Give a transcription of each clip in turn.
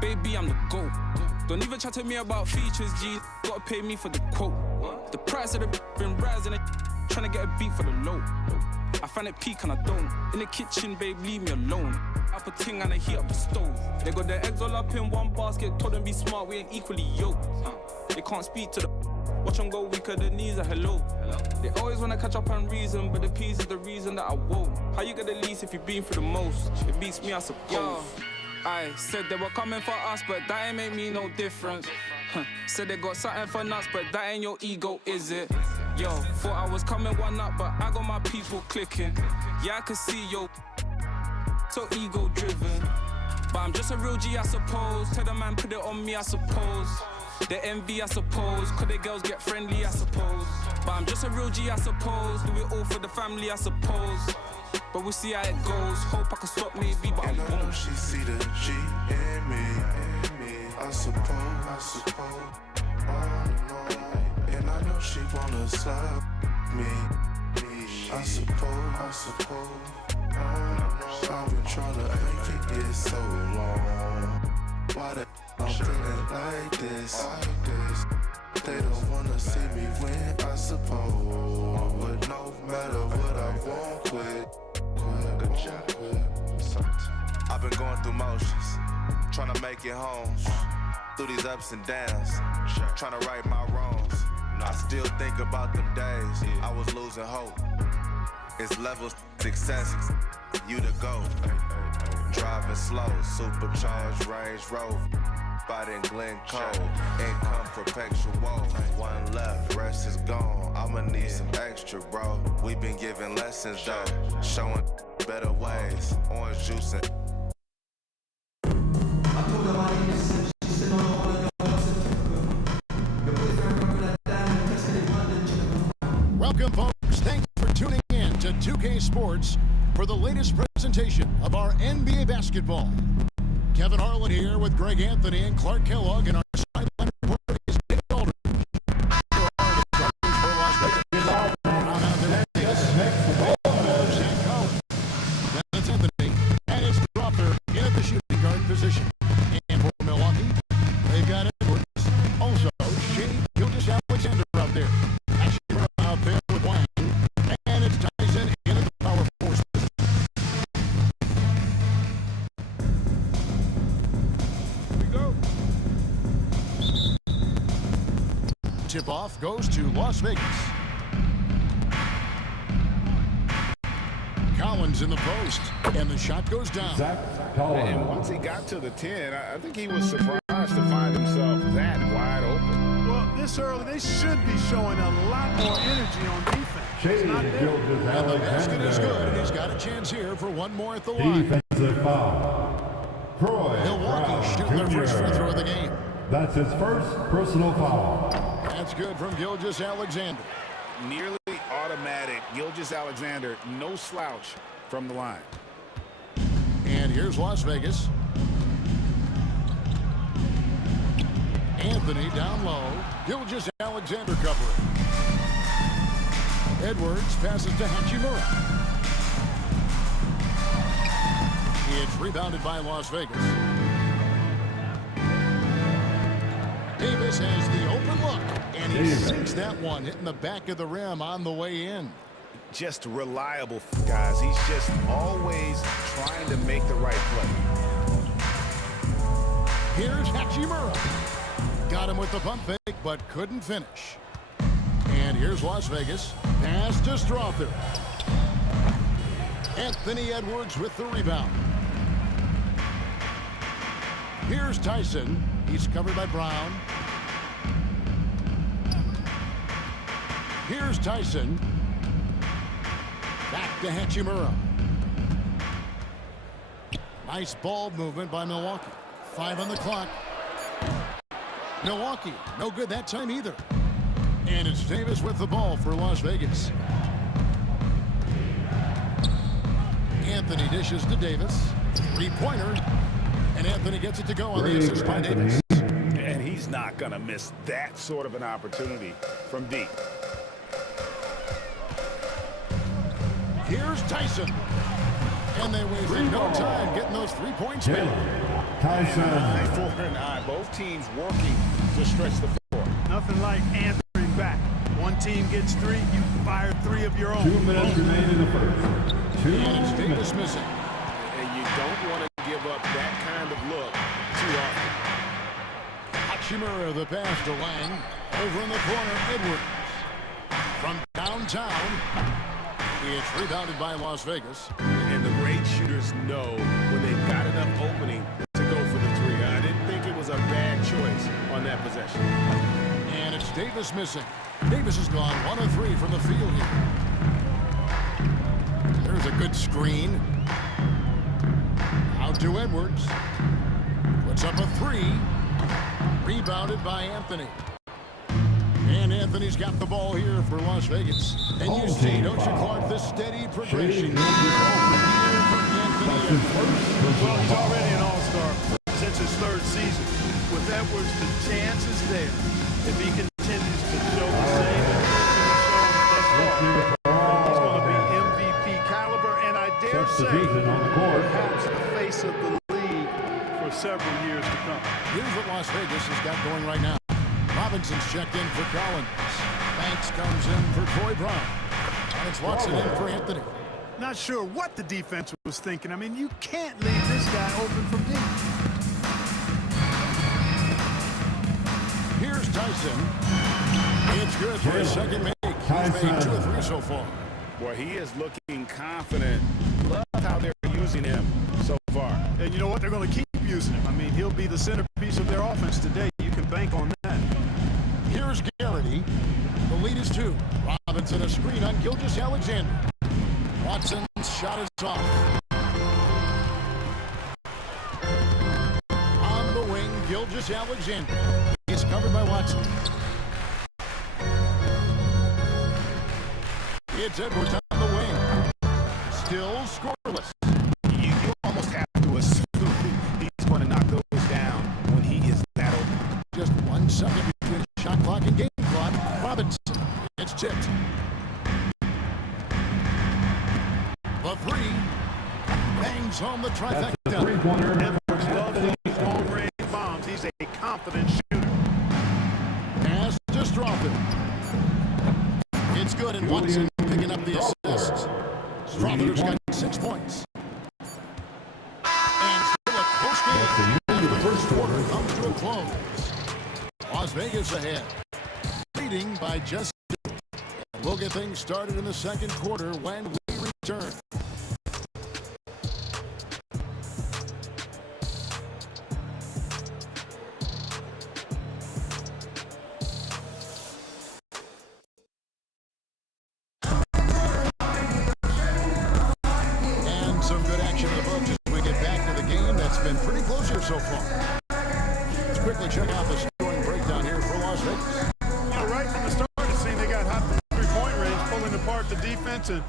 Baby, I'm the GOAT. Don't even chat to me about features, G. Gotta pay me for the quote. The price of the been rising, trying to get a beat for the low. I find it peak and I don't. In the kitchen, babe, leave me alone. Up a ting and I heat up the stove. They got their eggs all up in one basket. Told them be smart, we ain't equally yoked. They can't speak to the watch them go weaker, the knees are hello. They always wanna catch up on reason, but the peas is the reason that I won't. How you get the least if you've been through the most? It beats me, I suppose. Yo, I said they were coming for us, but that ain't make me no difference. Said they got something for nuts, but that ain't your ego, is it? Yo, thought I was coming one up, but I got my people clicking. Yeah, I can see yo, so ego driven. But I'm just a real G, I suppose. Tell the man put it on me, I suppose. The envy, I suppose. Could the girls get friendly, I suppose. But I'm just a real G, I suppose. Do it all for the family, I suppose. But we'll see how it goes. Hope I can stop maybe, but and I won't. Know she see the G in me. I suppose. And I know she wanna slap me. I suppose. I've been trying to make it so long. Why the I'm feeling like this? They don't wanna see me win, I suppose. But no matter what I won't quit. Good job. I've been going through motions, trying to make it home. Through these ups and downs, trying to right my wrongs. I still think about them days I was losing hope. It's levels success, you the GOAT. Driving slow, supercharged Range Rover. Spot in Glencoe, income perpetual. One left, rest is gone. I'ma need some extra, bro. We been giving lessons though, showing better ways. Orange juice and Welcome, folks. Thanks for tuning in to 2K Sports for the latest presentation of our NBA basketball. Kevin Harlan here with Greg Anthony and Clark Kellogg, and our sideline reporter is Nick Aldridge. That's Anthony, and it's Dropper in at the shooting guard position. And for Milwaukee, they've got Edwards. Also, Shea Gilgeous-Alexander out there. Actually, out there with Wang. And it's Tyson in at the power force position. Tip-off goes to Las Vegas. Collins in the post, and the shot goes down. And once he got to the 10, I think he was surprised to find himself that wide open. Well, this early, they should be showing a lot more energy on defense. It's not there. And the basket is good, and he's got a chance here for one more at the line. Defensive foul. Troy Milwaukee shooting their first free throw of the game. That's his first personal foul. That's good from Gilgeous-Alexander. Nearly automatic. Gilgeous-Alexander, no slouch from the line. And here's Las Vegas. Anthony down low. Gilgeous-Alexander covering. Edwards passes to Hachimura. It's rebounded by Las Vegas. Davis has the open look, and he sinks that one, hitting the back of the rim on the way in. Just reliable, guys. He's just always trying to make the right play. Here's Hachimura. Got him with the pump fake, but couldn't finish. And here's Las Vegas. Pass to Strother. Anthony Edwards with the rebound. Here's Tyson. He's covered by Brown. Here's Tyson. Back to Hachimura. Nice ball movement by Milwaukee. 5 on the clock. Milwaukee, no good that time either. And it's Davis with the ball for Las Vegas. Anthony dishes to Davis. Three-pointer. And Anthony gets it to go on the assist by Davis. And he's not going to miss that sort of an opportunity from deep. Here's Tyson. And they wasted no time getting those 3 points made. Tyson. Eye for an eye. Both teams working to stretch the floor. Nothing like answering back. One team gets 3, you fire 3 of your own. 2 minutes remain in the first. 2 And it's Davis minutes. missing. And you don't want to give up that kind of look too often. Hachimura, the pass to Lang. Over in the corner, Edwards. From downtown, it's rebounded by Las Vegas. And the great shooters know when they've got enough opening to go for the 3. I didn't think it was a bad choice on that possession. And it's Davis missing. Davis has gone 1 of 3 from the field here. There's a good screen. Out to Edwards. Puts up a 3. Rebounded by Anthony. And Anthony's got the ball here for Las Vegas. And you see, don't you, Clark, the steady progression. That's his first Well, personal he's foul. already an all-star since his 3rd season. With Edwards, the chance is there. If he continues to show the same thus far, he's going to be MVP caliber, and I dare say, Substitution on the court. perhaps the face of the league for several years to come. Here's what Las Vegas has got going right now. Robinson's checked in for Collins. Banks comes in for Troy Brown. And it's Watson in for Anthony. Not sure what the defense was thinking. I mean, you can't leave this guy open from deep. Here's Tyson. It's good for his second make. He's made 2 of 3 so far. Boy, he is looking confident. Love how they're using him so far. And you know what? They're going to keep using him. I mean, he'll be the centerpiece of their offense today. You can bank on that. Here's Garrity. The lead is 2. Robinson a screen on Gilgeous-Alexander. Watson's shot is off. On the wing, Gilgeous-Alexander. He's covered by Watson. It's Edwards on the wing. Still scoreless. You almost have to assume he's going to knock those down when he is that open. Just 1 second between shot clock and game clock. Robinson. It's tipped. The 3. Bangs home the That's trifecta. the three-pointer. Edwards loves those long-range bombs. He's a confident shooter. Pass to Strawther. It's good, and Watson picking up the assist. Strawther's got 6 points. And still a close game. As the first quarter comes to a close. Las Vegas ahead. Leading by just 2. We'll get things started in the second quarter when we return. And some good action in the books as we get back to the game that's been pretty close here so far. Let's quickly check out the scoring breakdown here for Las Vegas. Well, right from the start, it seemed they got hot from three-point range, pulling apart the defense and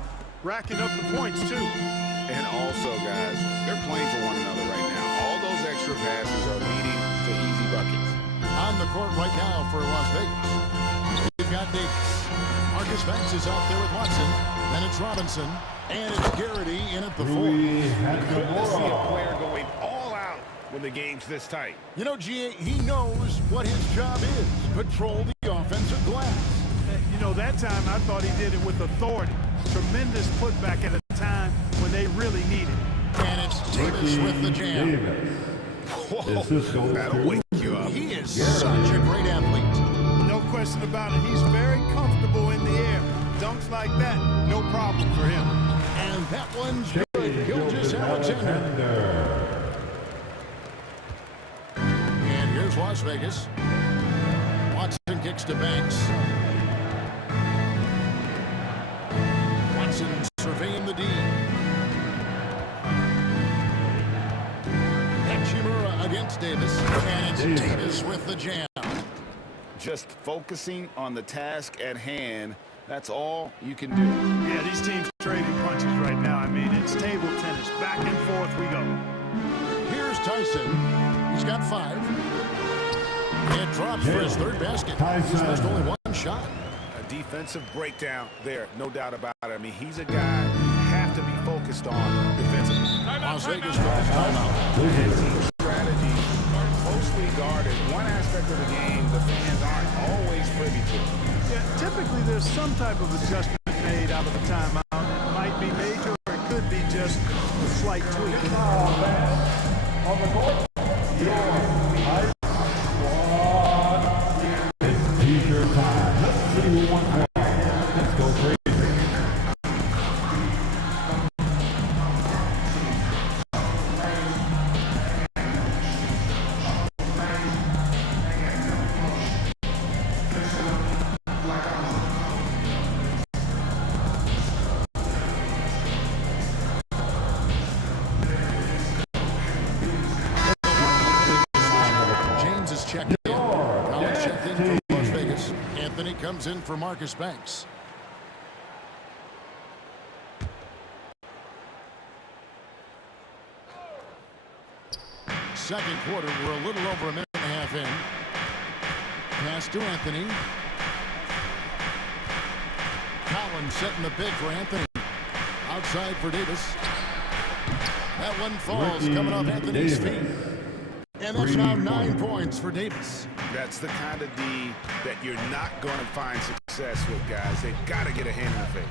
racking up the points, too. And also, guys, they're playing for one another right now. All those extra passes are leading to easy buckets. On the court right now for Las Vegas. We've got Davis. Marcus Banks is out there with Watson. Then it's Robinson. And it's Garrity in at the 4. Rui Good to see a Hachimura. player going all out when the game's this tight. You know, G.A., he knows what his job is. Patrol the offensive glass. You know, that time I thought he did it with authority. Tremendous putback at a time when they really need it. And it's Davis with the jam. Davis. Cisco That'll wake you up. He is such a great athlete. No question about it. He's very comfortable in the air. Dunks like that, no problem for him. And that one's good. Gilgeous-Alexander. And here's Las Vegas. Watson kicks to Banks. Watson surveying the D. Hachimura against Davis. And it's Davis with the jam. Just focusing on the task at hand, that's all you can do. Yeah, these teams trading punches right now. I mean, it's table tennis. Back and forth we go. Here's Tyson. He's got 5. It drops for his 3rd basket. He's missed only 1 shot. A defensive breakdown there, no doubt about it. I mean, he's a guy you have to be focused on defensively. Las Vegas calls timeout. Strategy guard is one aspect of the game the fans aren't always privy to. Yeah, typically there's some type of adjustment made out of the timeout. It might be major or it could be just a slight tweak. On the court, your ice squad. It's t-shirt time. Let's see who won what. Let's go crazy. Checked in. Collins checked in for Las Vegas. Anthony comes in for Marcus Banks. Second quarter, we're a little over a minute and a half in. Pass to Anthony. Collins setting the big for Anthony. Outside for Davis. That one falls, coming off Anthony's feet. And that's now 9 points for Davis. That's the kind of D that you're not going to find success with, guys. They've got to get a hand in the face.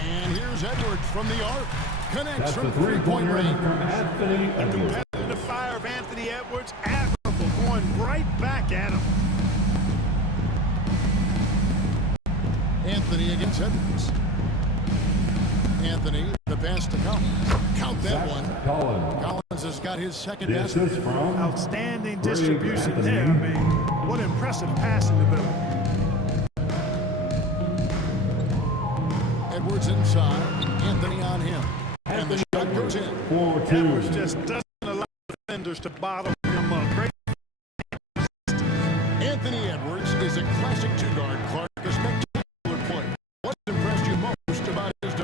And here's Edwards from the arc. Connects That's from the three-point three-pointer range. from Anthony Edwards. The fire of Anthony Edwards, admirable, going right back at him. Anthony against Edwards. Anthony, the pass to Collins. Count that one. Collins has got his second This basket. is from Outstanding Greg distribution Anthony. there. I mean, what impressive passing ability. Edwards inside. Anthony on him. And the shot goes in. 4-2. Edwards just doesn't allow defenders to bottle him up. Great. Anthony Edwards is a classic two-guard. Clark, a spectacular player. What's impressed you most about his development?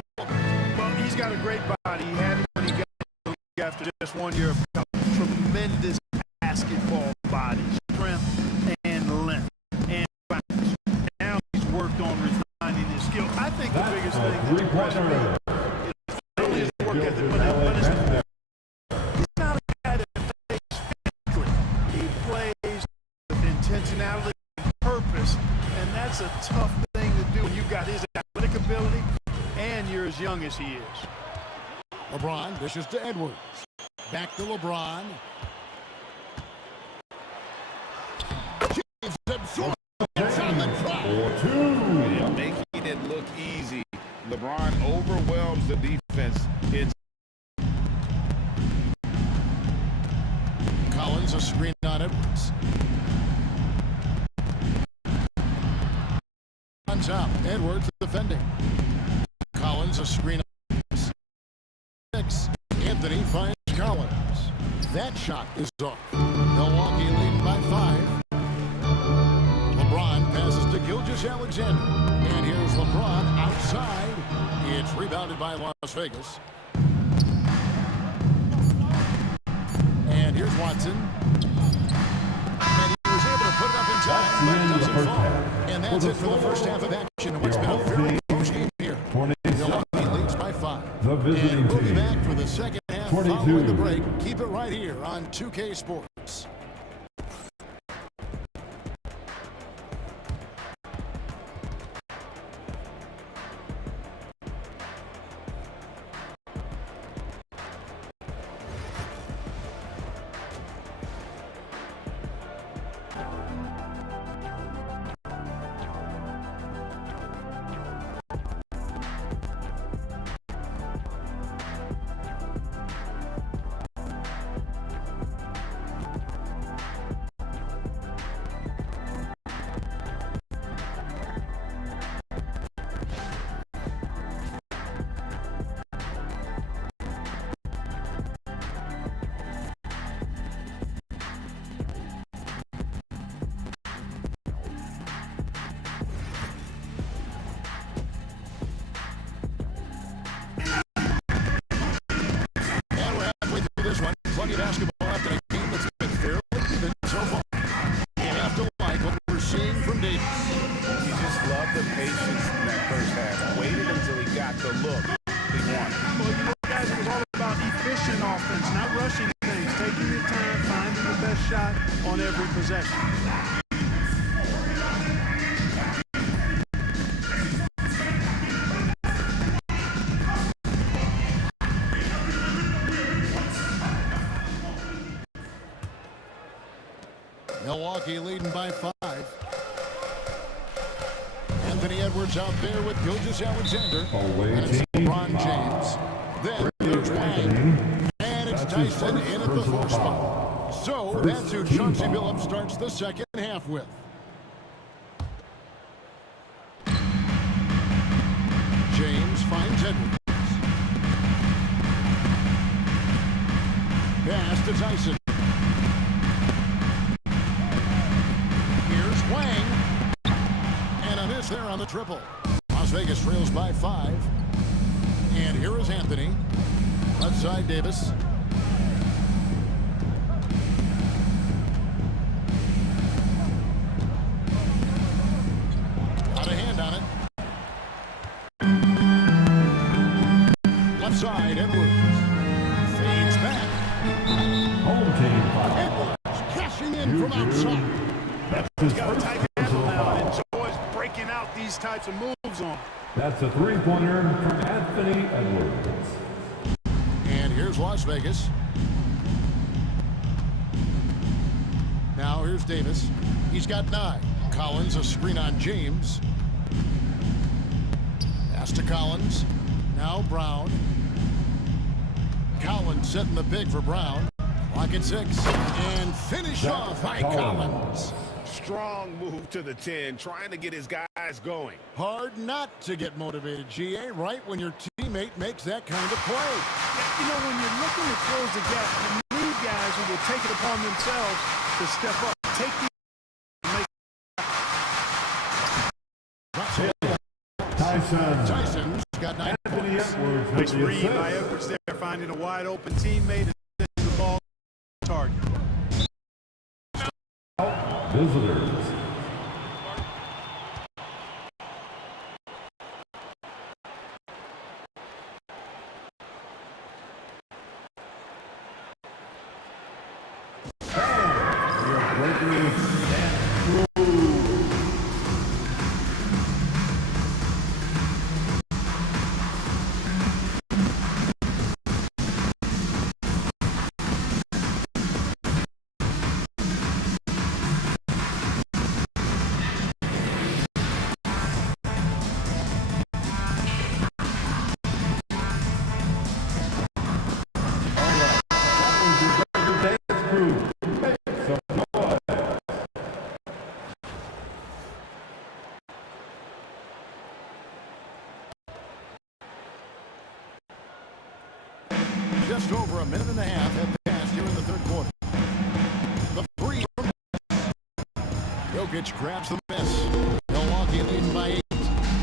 Well, he's got a great body. He had it when he got the league after just 1 year of college. Tremendous basketball body, strength and length and balance. Now he's worked on refining his skill. I think the biggest thing that's impressed me is not only his work ethic, but his he's not a guy that plays physically. He plays with intentionality and purpose, and that's a tough thing to do when you've got his athletic ability and you're as young as he is. LeBron dishes to Edwards. Back to LeBron. James absorbs. It's on the drop. 4-2. Making it look easy. LeBron overwhelms the defense. It's Collins a screen on Edwards. On top, Edwards defending. Collins a screen on Edwards. 6. Anthony finds Collins. That shot is off. Milwaukee leading by 5. LeBron passes to Gilgeous-Alexander. And here's LeBron outside. It's rebounded by Las Vegas. And here's Watson. And he was able to put it up in time, but it doesn't fall. And that's it for the first half of action in what's been a very close game here. Milwaukee leads by 5. The visiting And we'll be team. back for the second half 22. following the break. Keep it right here on 2K Sports. on every possession. Milwaukee leading by 5. Anthony Edwards out there with Gilgeous-Alexander. And it's LeBron James. Then there's Wang. And it's Tyson in at the 4 spot. So that's who Chauncey Billups starts the second half with. James finds Edwards. Pass to Tyson. Here's Wang. And a miss there on the triple. Las Vegas trails by 5. And here is Anthony. Left side, Davis. Got a hand on it. Left side, Edwards. Fades back. Home team foul. Edwards cashing in from outside. He's got a tight handle now and enjoys breaking out these types of moves on. That's a three-pointer from Anthony Edwards. And here's Las Vegas. Now here's Davis. He's got 9. Collins, a screen on James. Pass to Collins. Now Brown. Collins setting the big for Brown. Clock at 6. And finish off by Collins. Strong move to the 10, trying to get his guys going. Hard not to get motivated, GA, right when your teammate makes that kind of play. You know, when you're looking to close the gap, you need guys who will take it upon themselves to step up, take the Tyson's got 9 Anthony points. Edwards nice with the read by assist. Edwards there, finding a wide open teammate and sending the ball to the target. Visitors. Just over a minute and a half have passed here in the third quarter. The 3 from Jokic grabs the miss. Milwaukee leading by 8.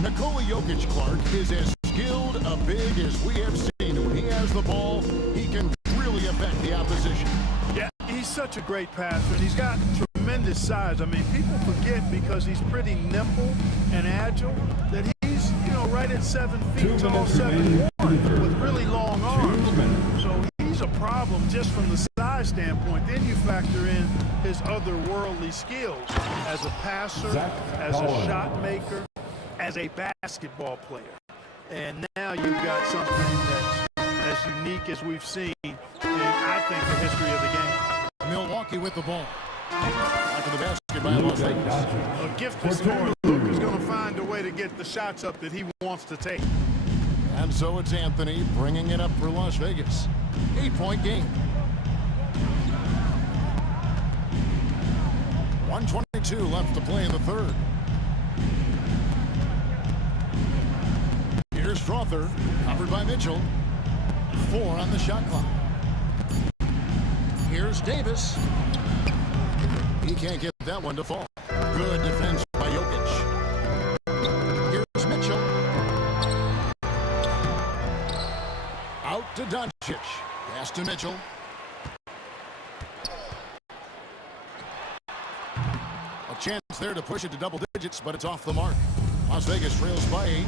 Nikola Jokic, Clark, is as skilled a big as we have seen. When he has the ball, he can really affect the opposition. Yeah, he's such a great passer, and he's got tremendous size. I mean, people forget because he's pretty nimble and agile that he's, you know, right at 7 feet tall, 7'1", with really long arms. So he's a problem just from the size standpoint. Then you factor in his otherworldly skills as a passer, as a shot maker, as a basketball player. And now you've got something that's as unique as we've seen in, I think, the history of the game. Milwaukee with the ball. Back to the basket by Las Vegas. A gifted scorer. Luke is going to find a way to get the shots up that he wants to take. And so it's Anthony bringing it up for Las Vegas. 8-point game. 1:22 left to play in the third. Here's Strother, covered by Mitchell. 4 on the shot clock. Here's Davis. He can't get that one to fall. Good defense by Jokic. Here's Mitchell. Out to Doncic. Pass to Mitchell. A chance there to push it to double digits, but it's off the mark. Las Vegas trails by 8.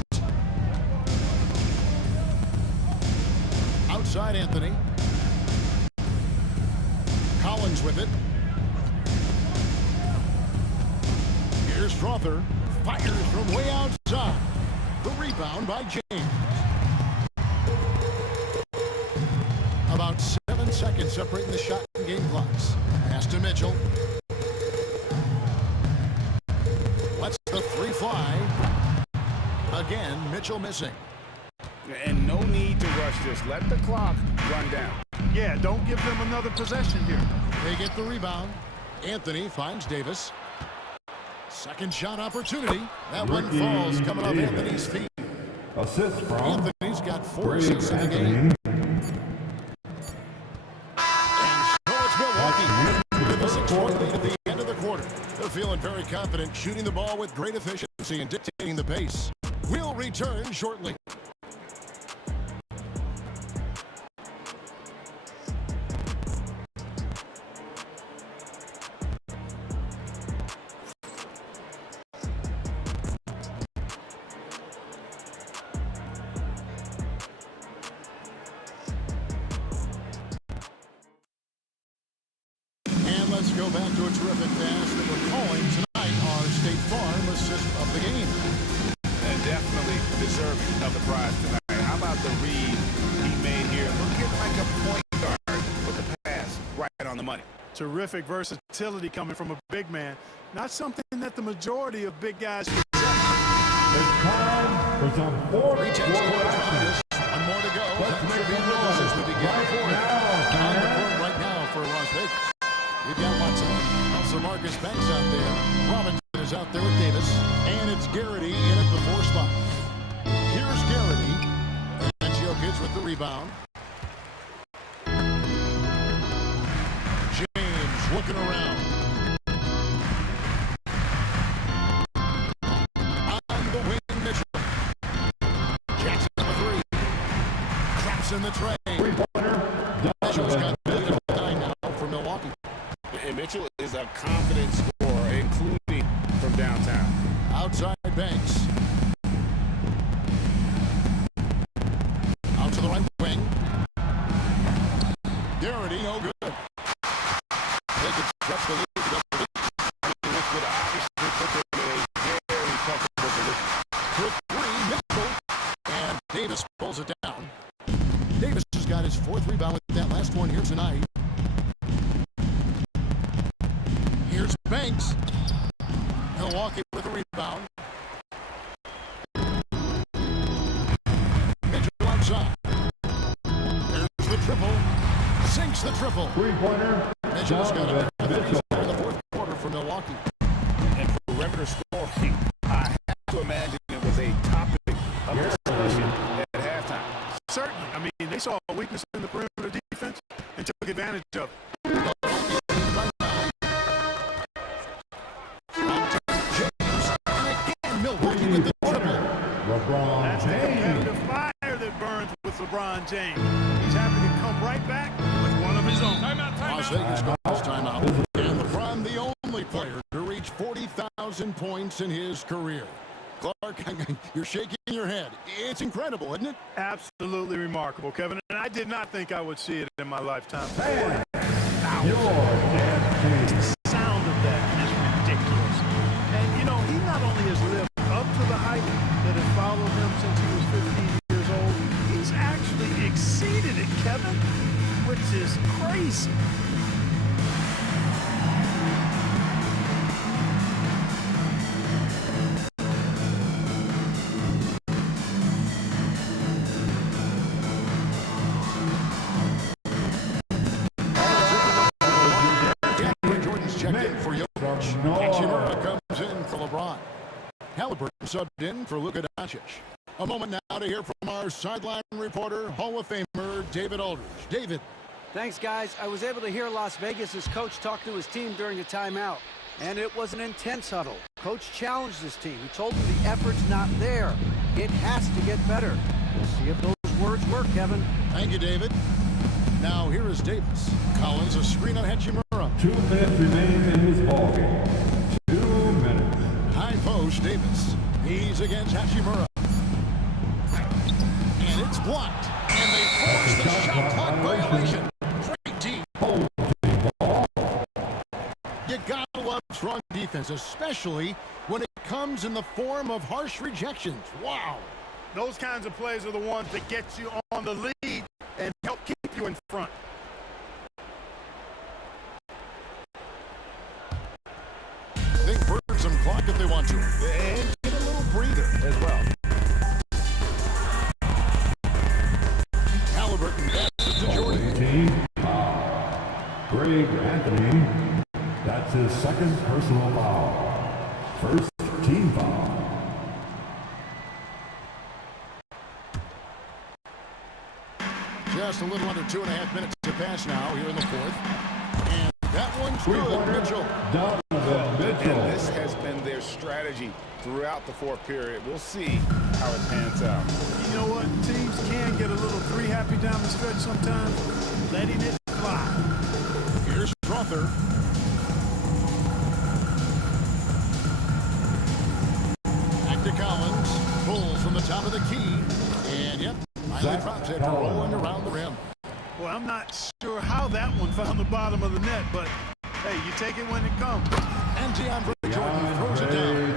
Outside Anthony. Collins with it. Strother fires from way outside. The rebound by James. About 7 seconds separating the shot and game clocks. Pass to Mitchell. Lets the three fly. Again, Mitchell missing. And no need to rush this. Let the clock run down. Yeah, don't give them another possession here. They get the rebound. Anthony finds Davis. Second shot opportunity. That one falls coming off Anthony's feet. Assist from Anthony's got 4 assists in the game. And so it's Milwaukee with a 6-point lead at the end of the quarter. They're feeling very confident, shooting the ball with great efficiency and dictating the pace. We'll return shortly. Let's go back to a terrific pass that we're calling tonight our State Farm assist of the game. And definitely deserving of the prize tonight. How about the read he made here? Looking like a point guard with the pass right on the money. Terrific versatility coming from a big man. Not something that the majority of big guys possess. It's time for some fourth quarter action. One more to go. Let's That make should be some noise as we noise begin right the fourth. now, On the fans. court right now for Las Vegas. We've got Watson. Also Marcus Banks out there. Robinson is out there with Davis. And it's Garrity in at the 4 spot. Here's Garrity. And Jokic with the rebound. James looking around. On the wing, Mitchell. Jackson number 3. Traps in the tray. Mitchell's got the lead of 9 now for Milwaukee. And Mitchell is a confident scorer, including from downtown. Outside Banks. Out to the right wing. Garrity, no good. They could stretch the lead. Which would obviously put them in a very comfortable position. For 3, Mitchell. And Davis pulls it down. Davis has got his 4th rebound with that last one here tonight. Here's Banks. Milwaukee with a rebound. Mitchell outside. There's the triple. Sinks the triple. Three-pointer. Mitchell's got a Mitchell. in the 4th quarter for Milwaukee. And perimeter scoring, I have to imagine it was a topic of discussion at halftime. Certainly. I mean, they saw a weakness in the perimeter defense and took advantage of it. Milwaukee with the triple. LeBron That's the James. competitive fire that burns with LeBron James. He's happy to come right back with one of his own. Las Vegas calls timeout. And LeBron, the only player to reach 40,000 points in his career. Clark, you're shaking your head. It's incredible, isn't it? Absolutely remarkable, Kevin. And I did not think I would see it in my lifetime. Your dance team. The sound of that is ridiculous. And, you know, he not only has lived up to the hype that has followed him since he was 15 years old, he's actually exceeded it, Kevin, which is crazy. Hachimura comes in for LeBron. Halliburton subbed in for Luka Doncic. A moment now to hear from our sideline reporter, Hall of Famer David Aldridge. David. Thanks, guys. I was able to hear Las Vegas' coach talk to his team during the timeout, and it was an intense huddle. Coach challenged his team. He told them the effort's not there. It has to get better. We'll see if those words work, Kevin. Thank you, David. Now here is Davis. Collins, a screen on Hachimura. 2 minutes remain in this ballgame. 2 minutes. High post, Davis. He's against Hachimura. And it's blocked. And they force the shot clock violation. Great team. You gotta love strong defense, especially when it comes in the form of harsh rejections. Wow. Those kinds of plays are the ones that get you on the lead and help keep you in front. They burn some clock if they want to. And get a little breather as well. Halliburton passes to Jordan. Team Greg Anthony. That's his second personal foul. First team foul. Just a little under 2.5 minutes to pass now here in the fourth. And that one's good, Mitchell. And this has been their strategy throughout the fourth period. We'll see how it pans out. You know what? Teams can get a little three happy down the stretch sometimes. Letting it fly. Here's Strother. Back to Collins. Pulls from the top of the key. And yep, finally drops it, rolling around the rim. Well, I'm not sure how that one found the bottom of the net, but hey, you take it when it comes. And DeAndre Jordan throws it down.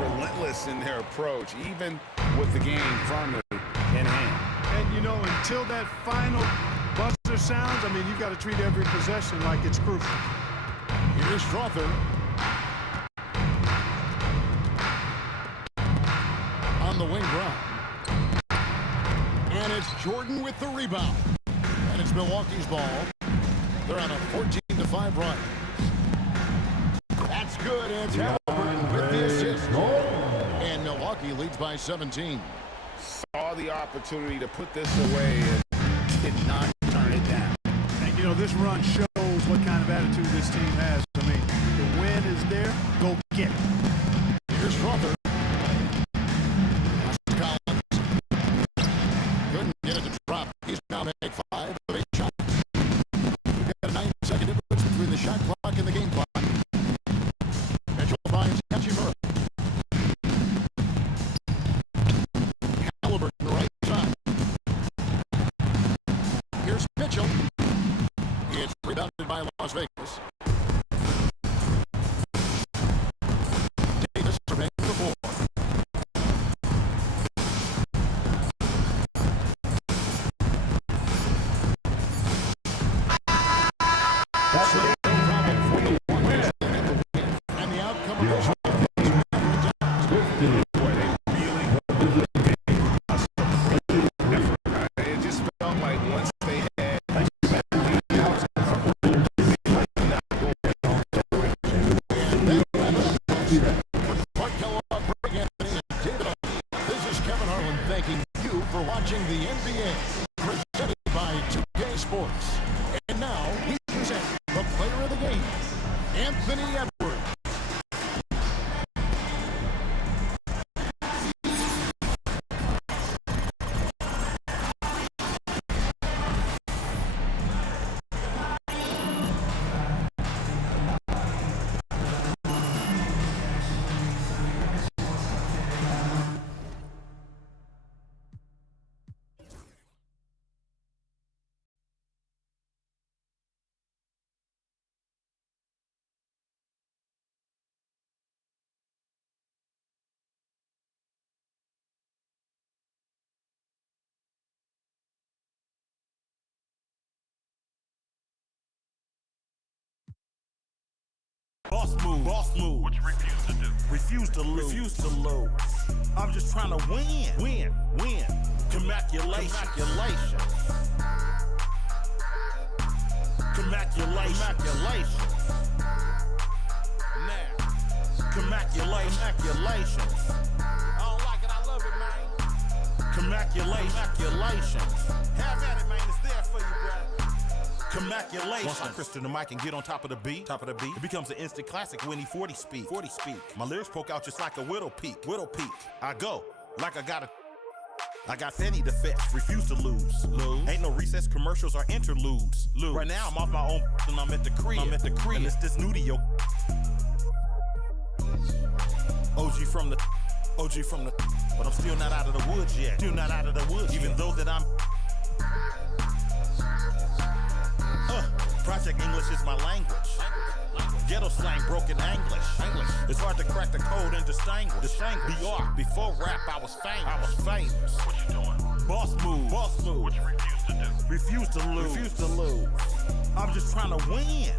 Relentless in their approach, even with the game firmly in hand. And you know, until that final buzzer sounds, I mean, you've got to treat every possession like it's crucial. Here's Strother. On the wing ground. And it's Jordan with the rebound. And it's Milwaukee's ball. They're on a 14-5 run. That's good. And it's Halliburton with the assist. And Milwaukee leads by 17. Saw the opportunity to put this away and did not turn it down. And you know, this run shows what kind of attitude this team has. I mean, the win is there. Go get it. Here's Strother. Collins. Couldn't get it to drop. He's now made 5 of 8 shots. We've got a 9-second difference between the shot clock and the game clock. Mitchell finds Hachimura. Halliburton, right side. Here's Mitchell. It's rebounded by Las Vegas. Davis surveying the floor. And the outcome of this It just felt like once they had This is Kevin Harlan thanking you for watching the NBA, presented by 2K Sports. And now, he presents the player of the game, Anthony Edwards. Boss move. What you refuse to do? Refuse to lose. Refuse to lose. I'm just trying to win. Commaculation. Now. Commaculations. I don't like it. I love it, man. Commaculations. Have at it, man. It's there for you, bro. Commaculation. Once I crystal the mic and get on top of the beat, it becomes an instant classic when he 40 speak. My lyrics poke out just like a widow peak. I go like I got Fanny to fetch, refuse to lose. Ain't no recess commercials or interludes. Right now I'm off my own and I'm at the crib. And it's this new to yo. OG from the, but I'm still not out of the woods yet. Even though that I'm. Project English is my language. Ghetto slang, broken English. It's hard to crack the code and distinguish. BR, before rap, I was famous. What you doing? Boss move. What you refuse to do? Refuse to lose. I'm just trying to win.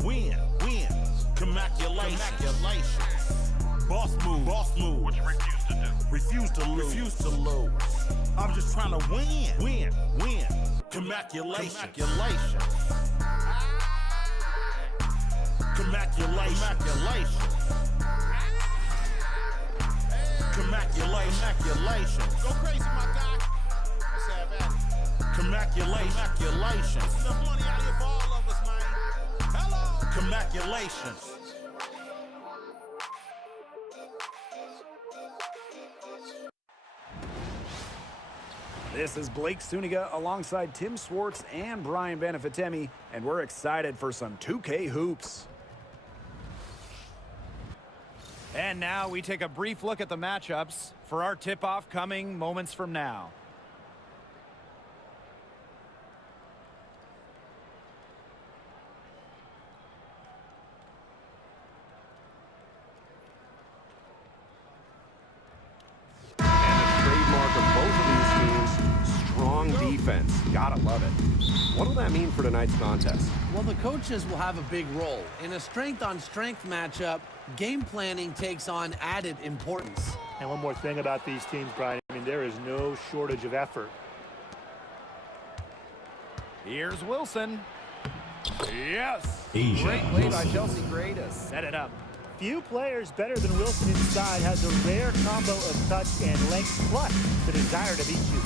Commaculation. Boss move. What you refuse to do? Refuse to lose. I'm just trying to win. Commaculation. Go crazy, my guy. Let's have at it. Commaculation. There's enough money out here for all of us, man. Hello. Commaculations. This is Blake Suniga alongside Tim Swartz and Brian Benefitemi, and we're excited for some 2K hoops. And now we take a brief look at the matchups for our tip-off coming moments from now. Defense. Gotta love it. What will that mean for tonight's contest? Well, the coaches will have a big role. In a strength-on-strength matchup, game planning takes on added importance. And one more thing about these teams, Brian. I mean, there is no shortage of effort. Here's Wilson. Yes! Asia Great play by Wilson. Chelsea Gray to set it up. Few players better than Wilson inside, has a rare combo of touch and length plus the desire to beat you.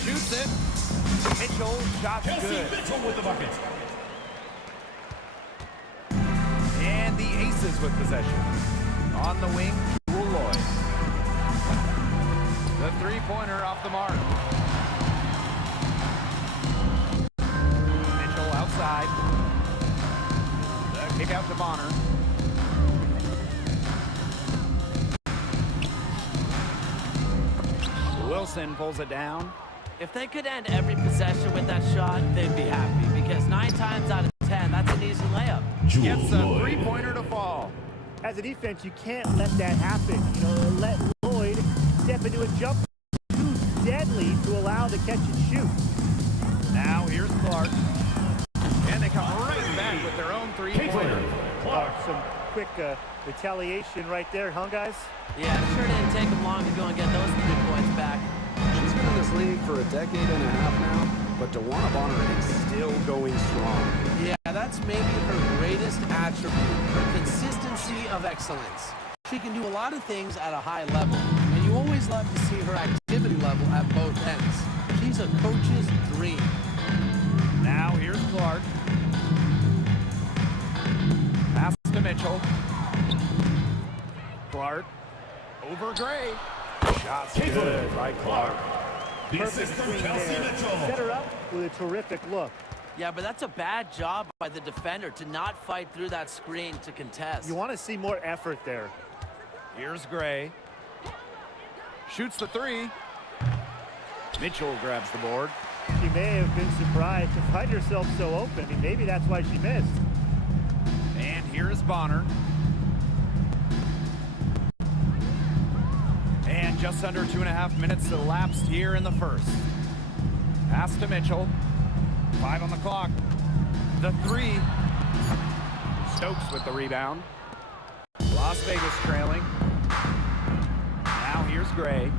Shoots it. Mitchell, shot good. Mitchell with the bucket. And the Aces with possession. On the wing, Jewel Lloyd. The three-pointer off the mark. Mitchell outside. The kick out to Bonner. Wilson pulls it down. If they could end every possession with that shot, they'd be happy, because 9 times out of 10, that's an easy layup. Gets a three-pointer to fall. As a defense, you can't let that happen. You know, let Lloyd step into a jump too deadly to allow the catch and shoot. Now here's Clark. And they come right back with their own three-pointer. Some quick retaliation right there, huh, guys? Yeah, it sure didn't take them long to go and get those 3 points back. She's been in this league for a decade and a half now, but DeWanna Bonner is still going strong. Yeah, that's maybe her greatest attribute, her consistency of excellence. She can do a lot of things at a high level, and you always love to see her activity level at both ends. She's a coach's dream. Now here's Clark. Pass to Mitchell. Clark over Gray. Shots good by Clark. Perfect screen there. Set her up with a terrific look. Yeah, but that's a bad job by the defender to not fight through that screen to contest. You want to see more effort there. Here's Gray. Shoots the three. Mitchell grabs the board. She may have been surprised to find herself so open. I mean, maybe that's why she missed. And here is Bonner. And just under 2.5 minutes elapsed here in the first. Pass to Mitchell. 5 on the clock. The three. Stokes with the rebound. Las Vegas trailing. Now here's Gray.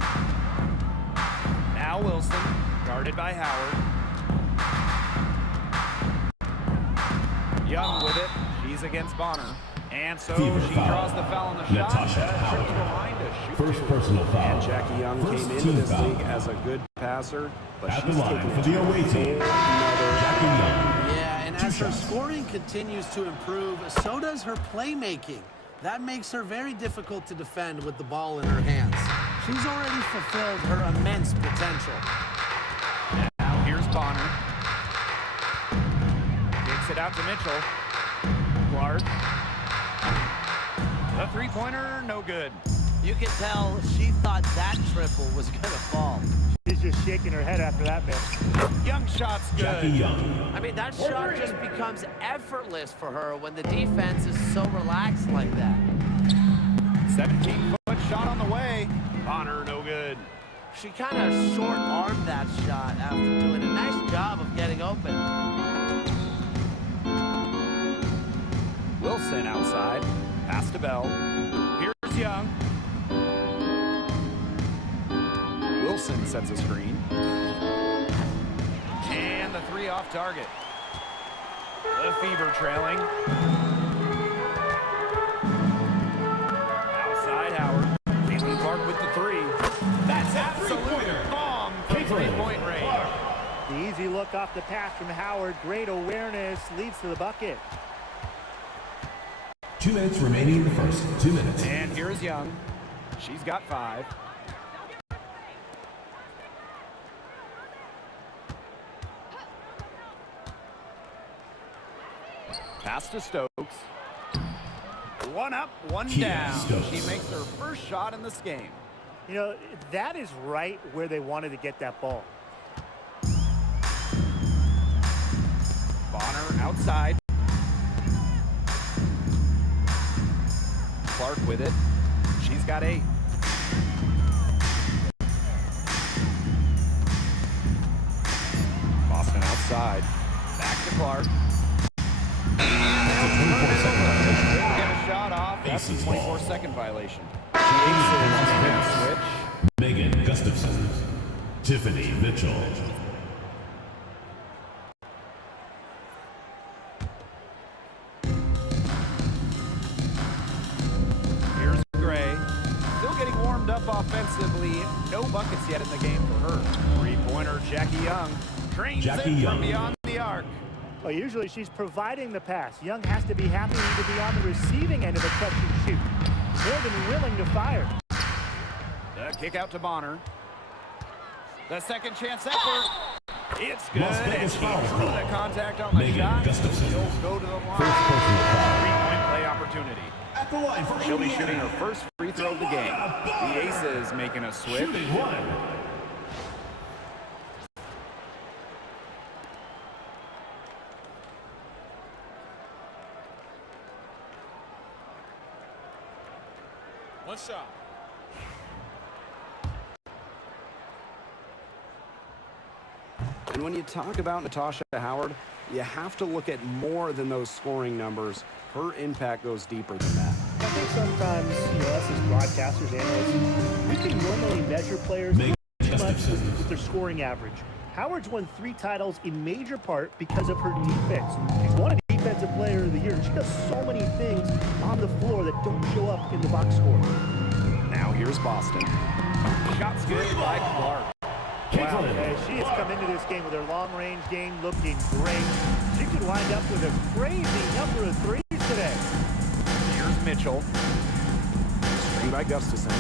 Now Wilson, guarded by Howard. Young with it. She's against Bonner. And so she draws the foul on the shot. Trips behind to shoot. First personal foul. And Jackie Young came into this league as a good passer, but At she's the line taken for the away team, Jackie Young. Yeah, and as her scoring continues to improve, so does her playmaking. That makes her very difficult to defend with the ball in her hands. She's already fulfilled her immense potential. Now here's Bonner. Kicks it out to Mitchell. Clark. The three-pointer, no good. You can tell she thought that triple was going to fall. She's just shaking her head after that miss. Young shot's good. Jackie Young. I mean, that shot just becomes effortless for her when the defense is so relaxed like that. 17-foot shot on the way. Bonner, no good. She kind of short-armed that shot after doing a nice job of getting open. Wilson outside. Pass to Bell. Here's Young. Wilson sets a screen. And the three off target. The Fever trailing. Outside Howard. Caitlin Clark with the three. That's absolutely bomb from three-point range. The easy look off the pass from Howard. Great awareness, leads to the bucket. 2 minutes remaining in the first. 2 minutes. And here's Young. She's got 5. Pass to Stokes. One up, one down. Stokes. She makes her first shot in this game. You know, that is right where they wanted to get that ball. Bonner outside. Clark with it. She's got 8. Boston outside. Back to Clark. Get a shot off. That's a 24-second violation. Switch. Megan Gustafson. Tiffany Mitchell. Here's Gray. Still getting warmed up offensively. No buckets yet in the game for her. Three-pointer, Jackie Young. Trains in from beyond the arc. Well, usually she's providing the pass. Young has to be happy to be on the receiving end of a catch and shoot. More than willing to fire. The kick out to Bonner. The second chance effort. It's good. And she drew the contact on the shot. She'll go to the line. Three-point play opportunity. At the line for She'll be shooting her first free throw of the game. The Aces making a switch. Shooting one. One shot. And when you talk about Natasha Howard, you have to look at more than those scoring numbers. Her impact goes deeper than that. I think sometimes, us as broadcasters, analysts, we can normally measure players too much with their scoring average. Howard's won 3 titles in major part because of her defense. She's won a Defensive Player of the Year. She does so many things on the floor that don't show up in the box score. Now here's Boston. Shots good by Clark. Wow, she has come into this game with her long-range game looking great. She could wind up with a crazy number of threes today. Here's Mitchell. Screen by Gustafson.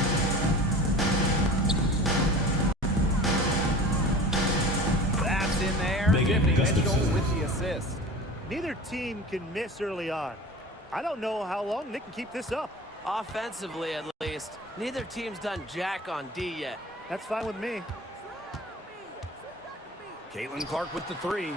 That's in there. Tiffany Mitchell with the assist. Neither team can miss early on. I don't know how long they can keep this up. Offensively, at least. Neither team's done jack on D yet. That's fine with me. Caitlin Clark with the 3.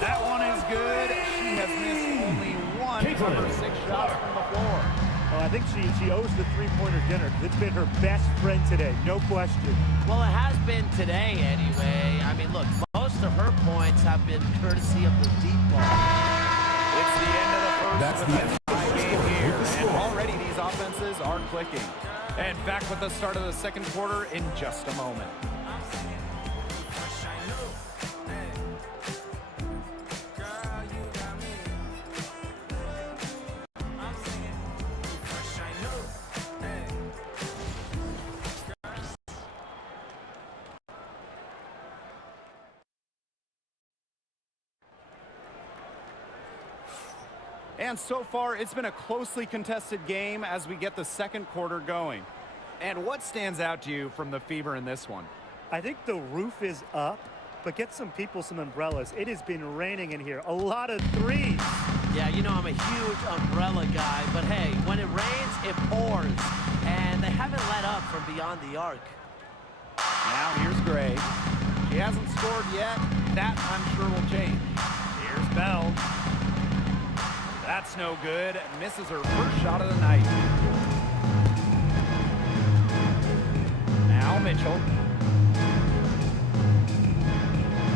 That one is good. She has missed only 1 of her 6 shots from the floor. Oh, I think she owes the three-pointer dinner. It's been her best friend today, no question. Well, it has been today anyway. I mean, look, most of her points have been courtesy of the deep ball. It's the end of the first. That's the tie game here. And already these offenses are clicking. And back with the start of the second quarter in just a moment. And so far, it's been a closely contested game as we get the second quarter going. And what stands out to you from the Fever in this one? I think the roof is up, but get some people some umbrellas. It has been raining in here. A lot of threes. Yeah, you know I'm a huge umbrella guy, but hey, when it rains, it pours. And they haven't let up from beyond the arc. Now here's Gray. She hasn't scored yet. That, I'm sure, will change. Here's Bell. That's no good. Misses her first shot of the night. Now Mitchell.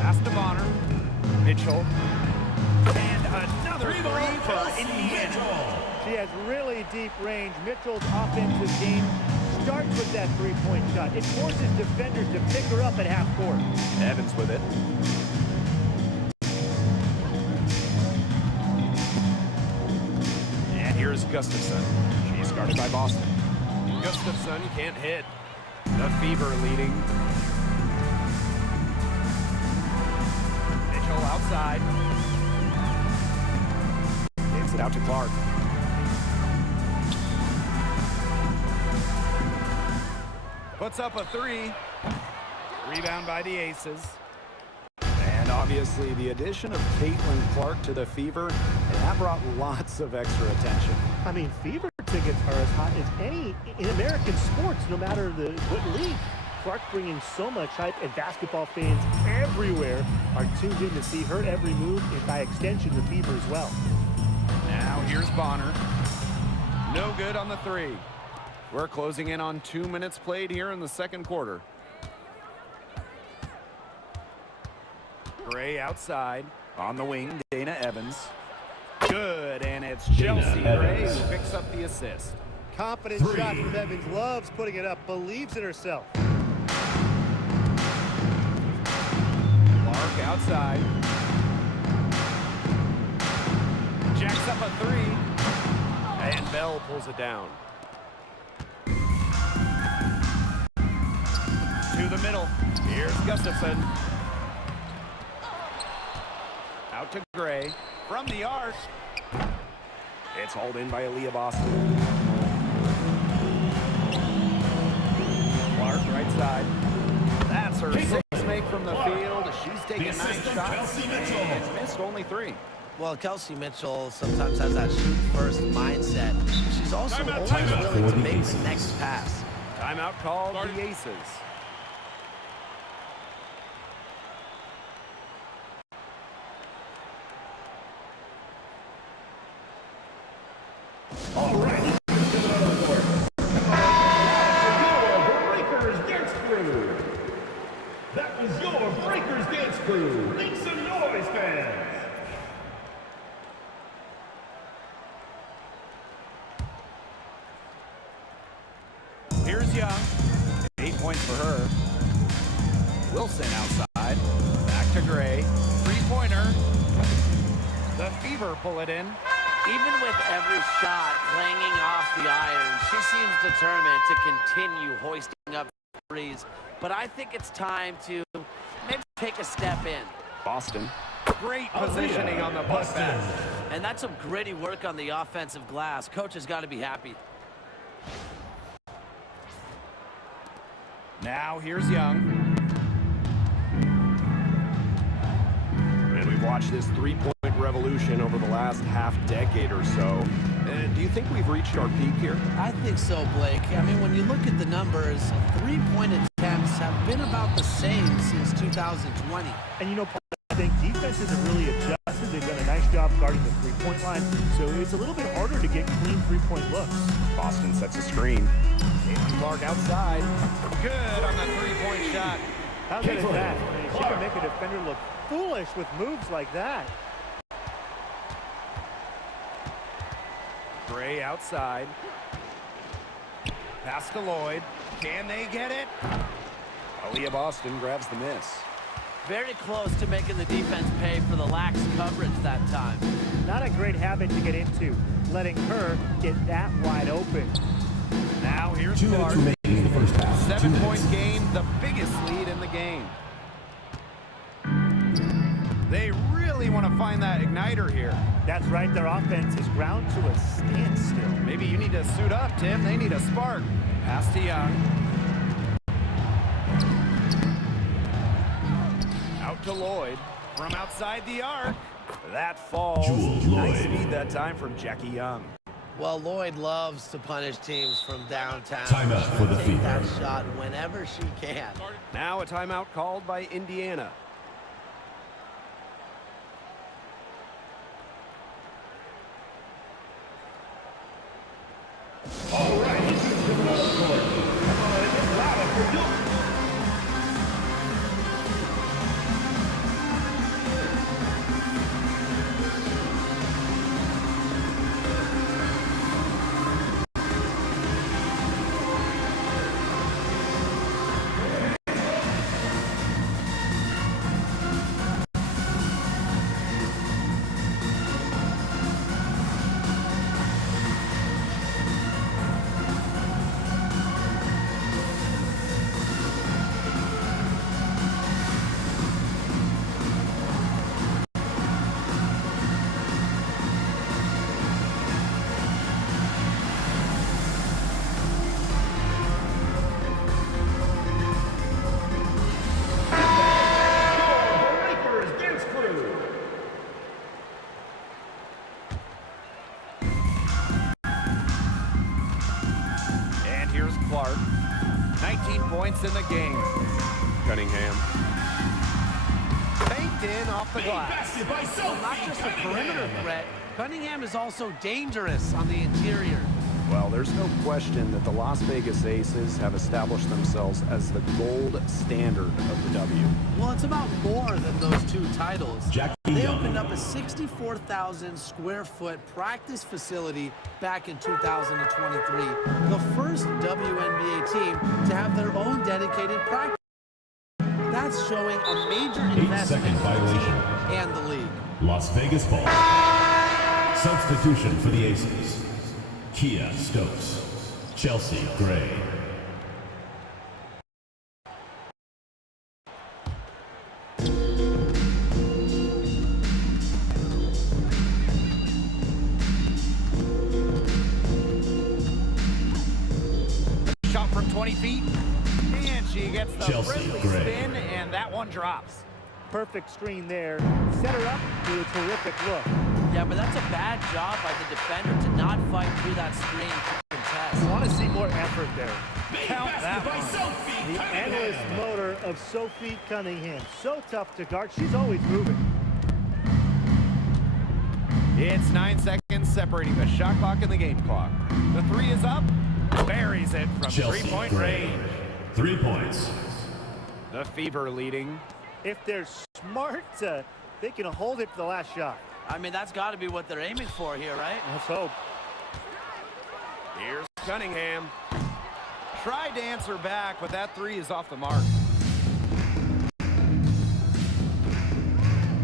Pass to Bonner. Mitchell. And another three for Indiana. She has really deep range. Mitchell's offensive game starts with that three-point shot. It forces defenders to pick her up at half court. Evans with it. And here's Gustafson. She's guarded by Boston. Gustafson can't hit. The Fever leading. Mitchell outside. Gives it out to Clark. Puts up a three. Rebound by the Aces. And obviously the addition of Caitlin Clark to the Fever, and that brought lots of extra attention. I mean, Fever tickets are as hot as any in American sports, no matter what league. Clark bringing so much hype, and basketball fans everywhere are tuned in to see her every move, and by extension, the Fever as well. Now here's Bonner. No good on the three. We're closing in on 2 minutes played here in the second quarter. Gray outside. On the wing, Dana Evans. Good, and it's Chelsea Gray who picks up the assist. Confident shot from Evans. Loves putting it up. Believes in herself. Clark outside. Jacks up a three. And Bell pulls it down. To the middle. Here's Gustafson. Out to Gray. From the arc. It's hauled in by Aaliyah Boston. Clark right side. That's her sixth make from the field. She's taken 9 shots and missed only 3. Well, Kelsey Mitchell sometimes has that shoot-first mindset. She's also always willing to make the next pass. Timeout called the Aces. All right. Breakers Dance Crew. That was your Breakers Dance Crew. Make some noise, fans. Here's Young. 8 points for her. Wilson outside. Back to Gray. Three-pointer. The Fever pull it in. Even with every shot clanging off the iron, she seems determined to continue hoisting up threes. But I think it's time to maybe take a step in. Boston. Great positioning on the putback. And that's some gritty work on the offensive glass. Coach has got to be happy. Now here's Young. And we've watched this three-point revolution over the last half-decade or so. Do you think we've reached our peak here? I think so, Blake. I mean, when you look at the numbers, three-point attempts have been about the same since 2020. And you know, I think defenses have really adjusted. They've done a nice job guarding the three-point line, so it's a little bit harder to get clean three-point looks. Boston sets a screen. Clark outside. Good on the three-point shot. How good is that? I mean, she can make a defender look foolish with moves like that. Gray outside. Pass to Lloyd. Can they get it? Aaliyah Boston grabs the miss. Very close to making the defense pay for the lax coverage that time. Not a great habit to get into, letting her get that wide open. Now here's Clark. 7-point game, the biggest lead in the game. They really want to find that igniter here. That's right, their offense is ground to a standstill. Maybe you need to suit up, Tim. They need a spark. Pass to Young. Out to Lloyd. From outside the arc. That falls. Nice feed that time from Jackie Young. Well, Lloyd loves to punish teams from downtown. Timeout for the Take Fever. that shot whenever she can. Now a timeout called by Indiana. All right, this is coming up short. Come on, it's louder for you. And here's Clark. 19 points in the game. Cunningham. Faked in off the glass. Well, not just a perimeter threat, Cunningham is also dangerous on the interior. Well, there's no question that the Las Vegas Aces have established themselves as the gold standard of the W. Well, it's about more than those two titles. Jackie They Young. opened up a 64,000 square foot practice facility back in 2023. The first WNBA team to have their own dedicated practice. That's showing a major investment in the team and the league. Las Vegas ball. Substitution for the Aces. Kia Stokes. Chelsea Gray. Shot from 20 feet. And she gets the Chelsea friendly Gray. spin, and that one drops. Perfect screen there. Set her up to a terrific look. Yeah, but that's a bad job by the defender to not fight through that screen to contest. I want to see more effort there. Count that one. The endless motor of Sophie Cunningham. So tough to guard. She's always moving. It's 9 seconds separating the shot clock and the game clock. The three is up. Buries it from Chelsea three-point Gray. range. 3 points. The Fever leading. If they're smart, they can hold it for the last shot. I mean, that's got to be what they're aiming for here, right? Let's hope. Here's Cunningham. Tried to answer back, but that three is off the mark.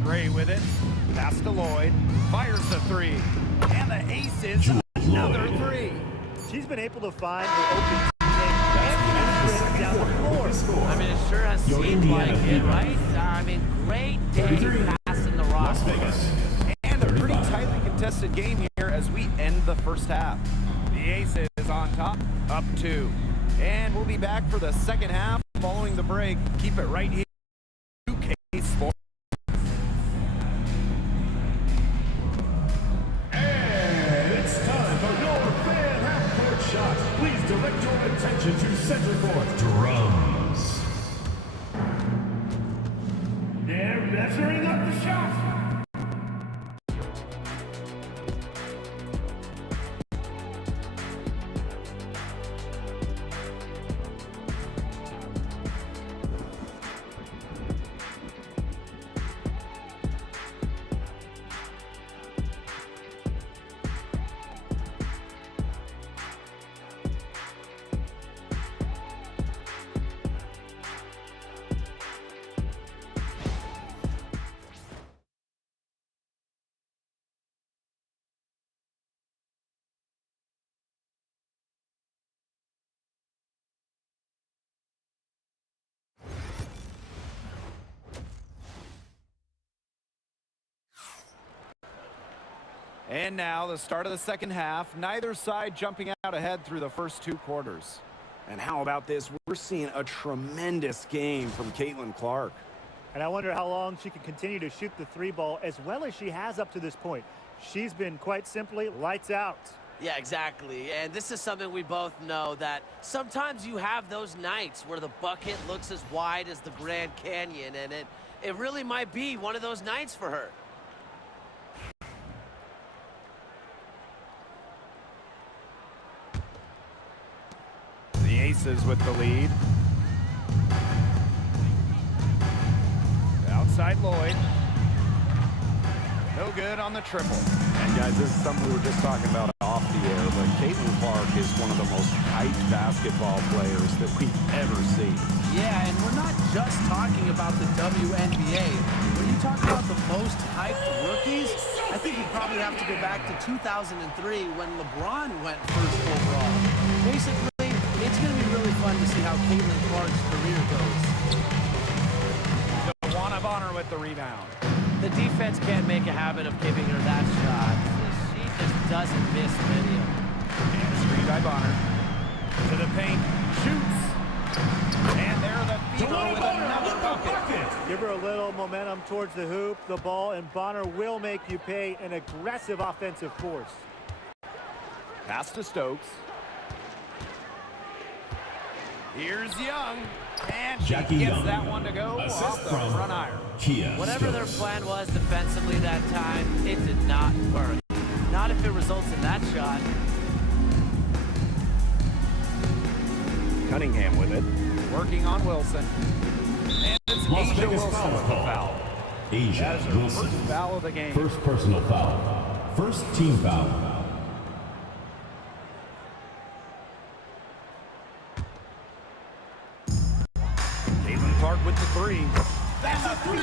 Gray with it. Pass to Lloyd. Fires the three. And the Aces, another three. She's been able to find her open every down the floor. I mean, it sure has seemed like it, right? I mean, great day passing the rock. Las Vegas. And a pretty tightly contested game here as we end the first half. The Aces on top, up 2. And we'll be back for the second half following the break. Keep it right here. 2K Sports. And it's time for your fan half-court shots. Please direct your attention to center court. Drums. They're measuring up the shot. And now the start of the second half. Neither side jumping out ahead through the first 2 quarters. And how about this? We're seeing a tremendous game from Caitlin Clark. And I wonder how long she can continue to shoot the 3 ball as well as she has up to this point. She's been quite simply lights out. Yeah, exactly. And this is something we both know, that sometimes you have those nights where the bucket looks as wide as the Grand Canyon, and it really might be one of those nights for her. The Aces with the lead. Outside Lloyd. No good on the triple. And guys, this is something we were just talking about off the air, but Caitlin Clark is one of the most hyped basketball players that we've ever seen. Yeah, and we're not just talking about the WNBA. When you talk about the most hyped rookies, I think you probably have to go back to 2003 when LeBron went first overall. Basically, it's going to be really fun to see how Caitlin Clark's career goes. DeWanna Bonner with the rebound. The defense can't make a habit of giving her that shot. She just doesn't miss many of them. And a screen by Bonner. To the paint. Shoots. And there the Fever with another bucket. Give her a little momentum towards the hoop, the ball, and Bonner will make you pay an aggressive offensive force. Pass to Stokes. Here's Young. And she Jackie gets Young. that one to go off the front iron. Whatever their plan was defensively that time, it did not work. Not if it results in that shot. Cunningham with it. Working on Wilson. And it's Asia Wilson with the foul. Asia That is her Wilson. first foul of the game. First personal foul. First team foul. Clark with the three. That's a three.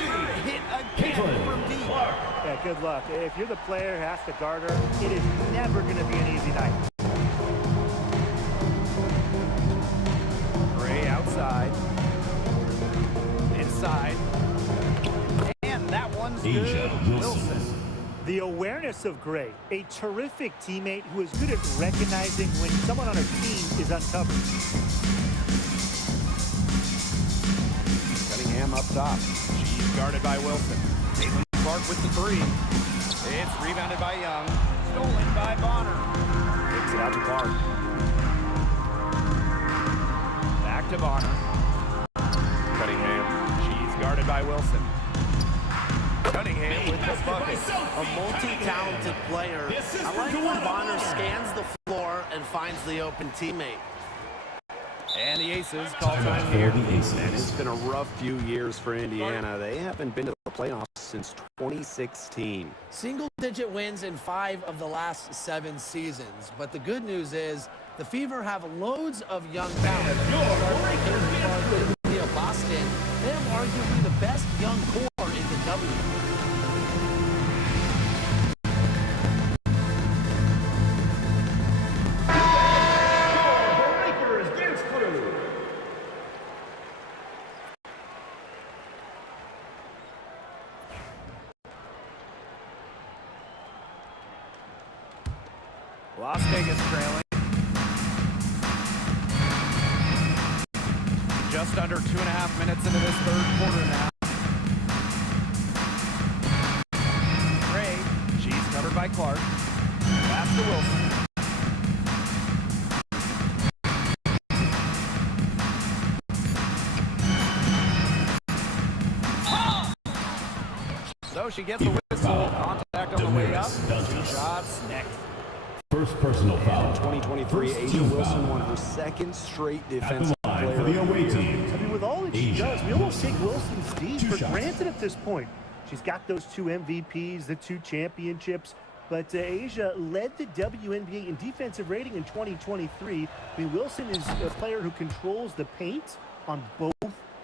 Hit again from deep. Yeah, good luck. If you're the player who has to guard her, it is never going to be an easy night. Gray outside. Inside. And that one's Asia good. Wilson. The awareness of Gray, a terrific teammate who is good at recognizing when someone on her team is uncovered. Cunningham up top. She's guarded by Wilson. Caitlin Clark with the three. It's rebounded by Young. Stolen by Bonner. Takes it out to Clark. Back to Bonner. Cunningham. She's guarded by Wilson. Cunningham with the bucket. A multi-talented player. I like when Bonner scans the floor and finds the open teammate. And the Aces call time here. And it's been a rough few years for Indiana. They haven't been to the playoffs since 2016. Single-digit wins in 5 of the last 7 seasons. But the good news is the Fever have loads of young talent. Boston, they have arguably the best young core in the W. Las Vegas trailing. Just under 2.5 minutes into this third quarter now. Gray, she's covered by Clark. Pass to Wilson. So she gets the whistle. Contact on the way up. 2 shots next. First personal foul. In 2023, First Asia team Wilson foul. won her second straight At the defensive line player for the of the away year. team. I mean, with all that she Asia does, we almost Wilson. take Wilson's D 2 for shots. granted at this point. She's got those 2 MVPs, the 2 championships, but Asia led the WNBA in defensive rating in 2023. I mean, Wilson is a player who controls the paint on both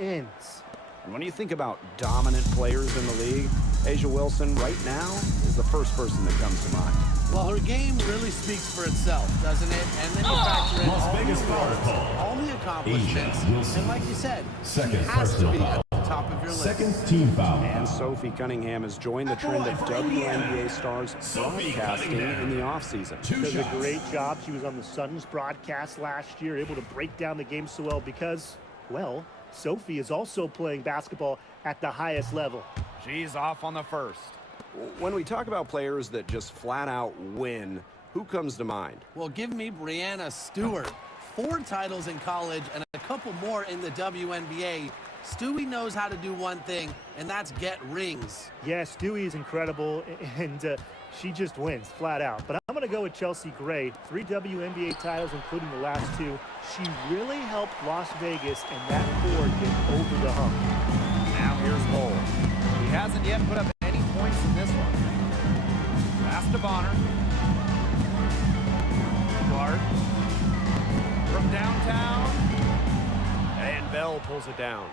ends. And when you think about dominant players in the league, Asia Wilson right now is the first person that comes to mind. Well, her game really speaks for itself, doesn't it? And then you factor in Las all the Vegas awards, foul. all the accomplishments, Asia Wilson. and like you said, Second she has to personal be foul. at the top of your list. Second team foul. And Sophie Cunningham has joined the trend of WNBA stars broadcasting in the offseason. Does a great job. She was on the Suns broadcast last year, able to break down the game so well because, well, Sophie is also playing basketball at the highest level. She's off on the first. When we talk about players that just flat out win, Who comes to mind? Well, give me Brianna Stewart. 4 titles in college and a couple more in the WNBA. Stewie knows how to do one thing, and that's get rings. Yeah, Stewie is incredible, and she just wins, flat out. But I'm going to go with Chelsea Gray. 3 WNBA titles, including the last 2. She really helped Las Vegas and that core get over the hump. Now here's Cole. He hasn't yet put up any points in this one. Pass to Bonner. Clark. From downtown. And Bell pulls it down.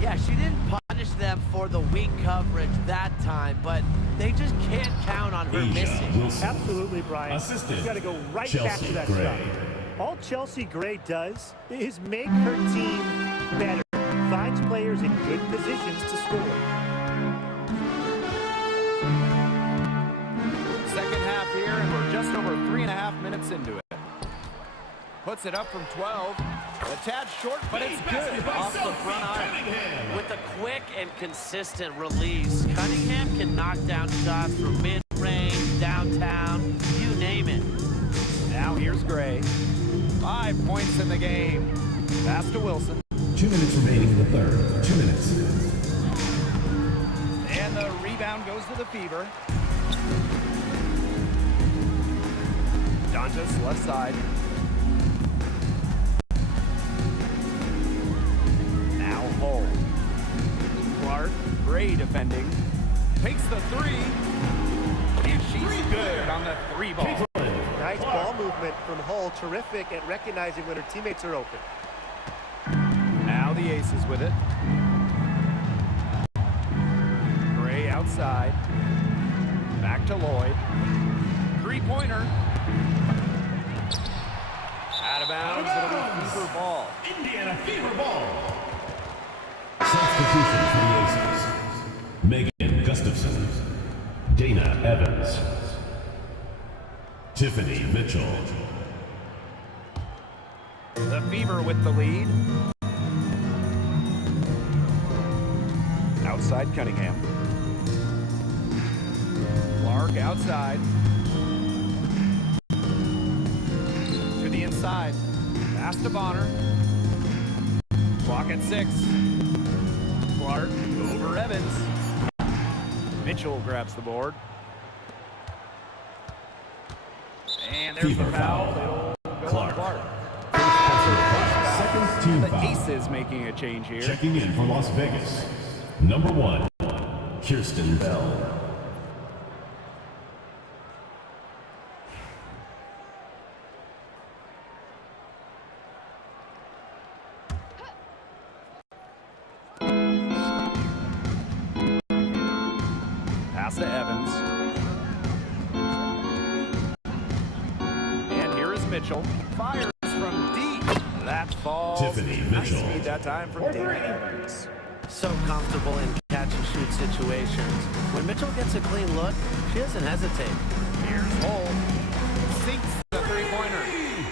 Yeah, she didn't punish them for the weak coverage that time, but they just can't count on her missing. Absolutely, Brian. She's got to go right back to that shot. All Chelsea Gray does is make her team better. Finds players in good positions to score. Second half here, and we're just over 3.5 minutes into it. Puts it up from 12. A tad short, but it's good off the front iron. With a quick and consistent release, Cunningham can knock down shots from mid-range, downtown, you name it. Now here's Gray. 5 points in the game. Pass to Wilson. 2 minutes remaining in the third. 2 minutes. And the rebound goes to the Fever. Dantas left side. Now Hull. Clark, Gray defending. Takes the 3. And she's good on the 3 ball. Nice ball movement from Hull. Terrific at recognizing when her teammates are open. Now the Aces with it. Gray outside. Back to Lloyd. 3-pointer. Out of bounds. It'll be Fever ball. Indiana Fever ball. Substitution for the Aces. Megan Gustafson. Dana Evans. Tiffany Mitchell. The Fever with the lead. Outside Cunningham. Clark outside. To the inside. Pass to Bonner. Clock at 6. Clark over Evans. Mitchell grabs the board. And there's the foul. Clark. Second team The foul. Aces making a change here. Checking in for Las Vegas. Number 1, Kirsten Bell. Pass to Evans. And here is Mitchell. Fires from deep. That falls. Tiffany Mitchell. Nice speed that time from Dana Evans. So comfortable in catch-and-shoot situations. When Mitchell gets a clean look, she doesn't hesitate. Here's Hull. Sinks the 3-pointer.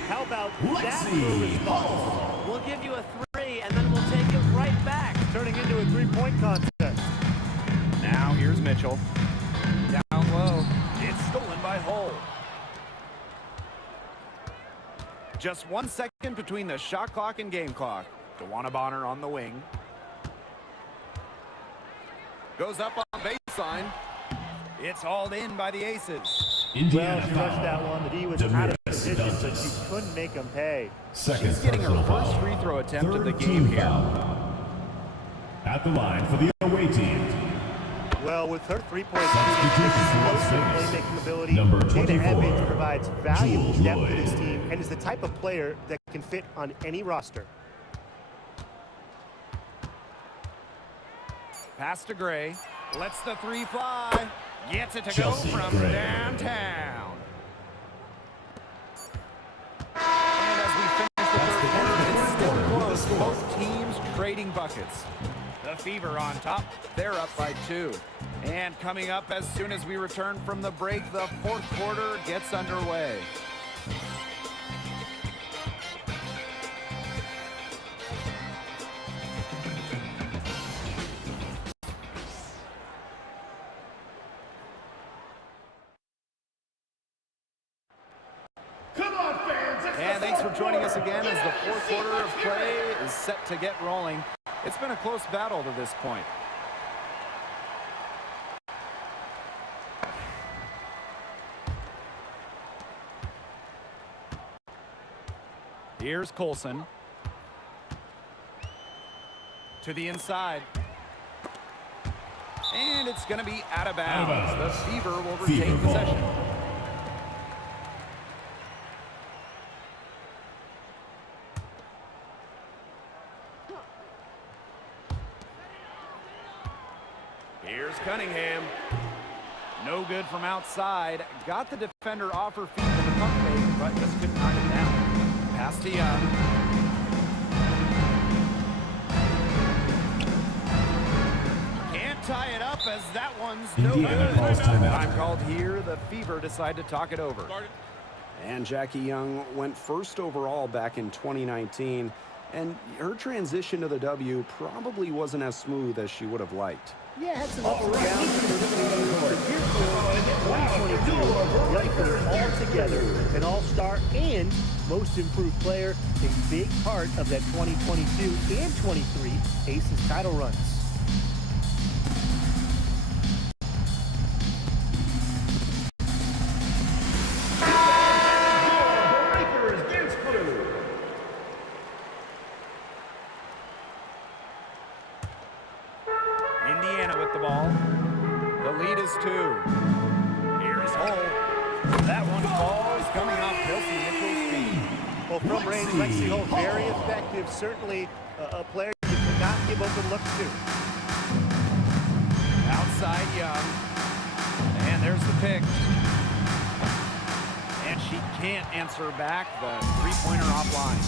How about that for a response? We'll give you a 3, and then we'll take it right back. Turning into a 3-point contest. Now here's Mitchell. Down low. It's stolen by Hull. Just 1 second between the shot clock and game clock. DeWanna Bonner on the wing. Goes up on baseline. It's hauled in by the Aces. Indiana Well, she rushed that one. The D was out of position, but she couldn't make them pay. Second She's getting her personal first foul. free throw attempt of the Third game team here. foul. At the line for the away team. Well, with her 3-point Substitution for Las explosive Vegas. playmaking ability, Number Dana 24, Evans provides valuable Jules depth to this Lloyd. team and is the type of player that can fit on any roster. Pass to Gray. Lets the 3 fly. Gets it to Chelsea go from Gray. downtown. And as we finish the third quarter, it's still close. Both teams trading buckets. The Fever on top. They're up by 2. And coming up as soon as we return from the break, the fourth quarter gets underway. thanks for joining us again as the fourth quarter of play is set to get rolling. It's been a close battle to this point. Here's Colson. To the inside. And it's going to be out of bounds. The Fever will retain possession. Here's Cunningham. No good from outside. Got the defender off her feet with the pump fake, but just couldn't knock it down. Pass to Young. Can't tie it up as that one's no good. Time called here. The Fever decide to talk it over. And Jackie Young went first overall back in 2019, and her transition to the W probably wasn't as smooth as she would have liked. Yeah, had some ups and downs. But here's the 2022, Young put it all together. An all-star and most improved player, a big part of that 2022 and 23 Aces title runs. Indiana with the ball. The lead is 2. Here's Hull. That one falls coming off Kelsey Mitchell's feet. Well, from range, Lexi Hull, very effective. Certainly a player you cannot give open looks to. Outside Young. And there's the pick. And she can't answer back the three-pointer offline.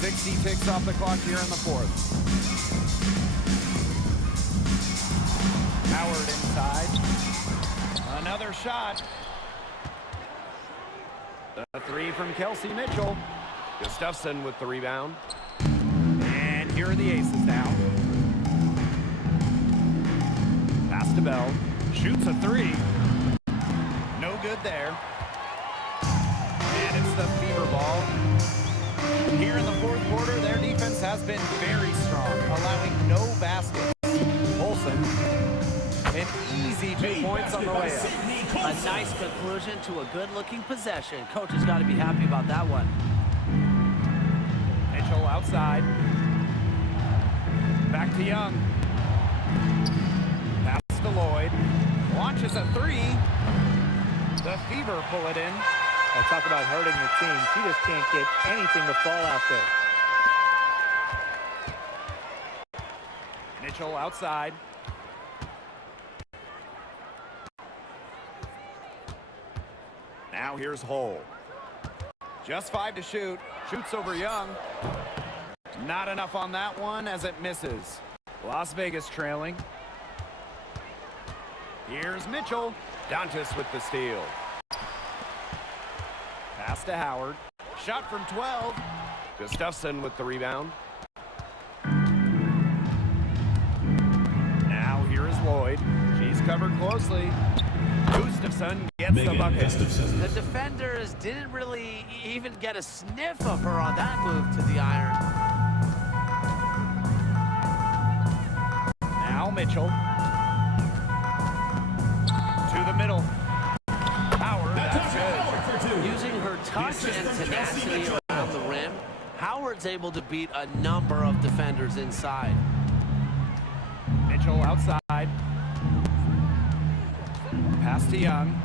60 ticks off the clock here in the fourth. Howard inside. Another shot. The 3 from Kelsey Mitchell. Gustafson with the rebound. And here are the Aces now. Pass to Bell. Shoots a 3. No good there. And it's the Fever ball. Here in the fourth quarter, their defense has been very strong, allowing no baskets. Olsen, an easy 2 points on the layup. A nice conclusion to a good-looking possession. Coach has got to be happy about that one. Mitchell outside. Back to Young. Pass to Lloyd. Launches a 3. The Fever pull it in. I talk about hurting your team. She just can't get anything to fall out there. Mitchell outside. Now here's Hull. Just 5 to shoot. Shoots over Young. Not enough on that one as it misses. Las Vegas trailing. Here's Mitchell. Dantas with the steal. Pass to Howard. Shot from 12. Gustafson with the rebound. Now here is Lloyd. She's covered closely. Gustafson gets the bucket. The defenders didn't really even get a sniff of her on that move to the iron. Now Mitchell. To the middle. Howard, that's good. Using her touch and tenacity around the rim, Howard's able to beat a number of defenders inside. Mitchell outside. Pass to Young.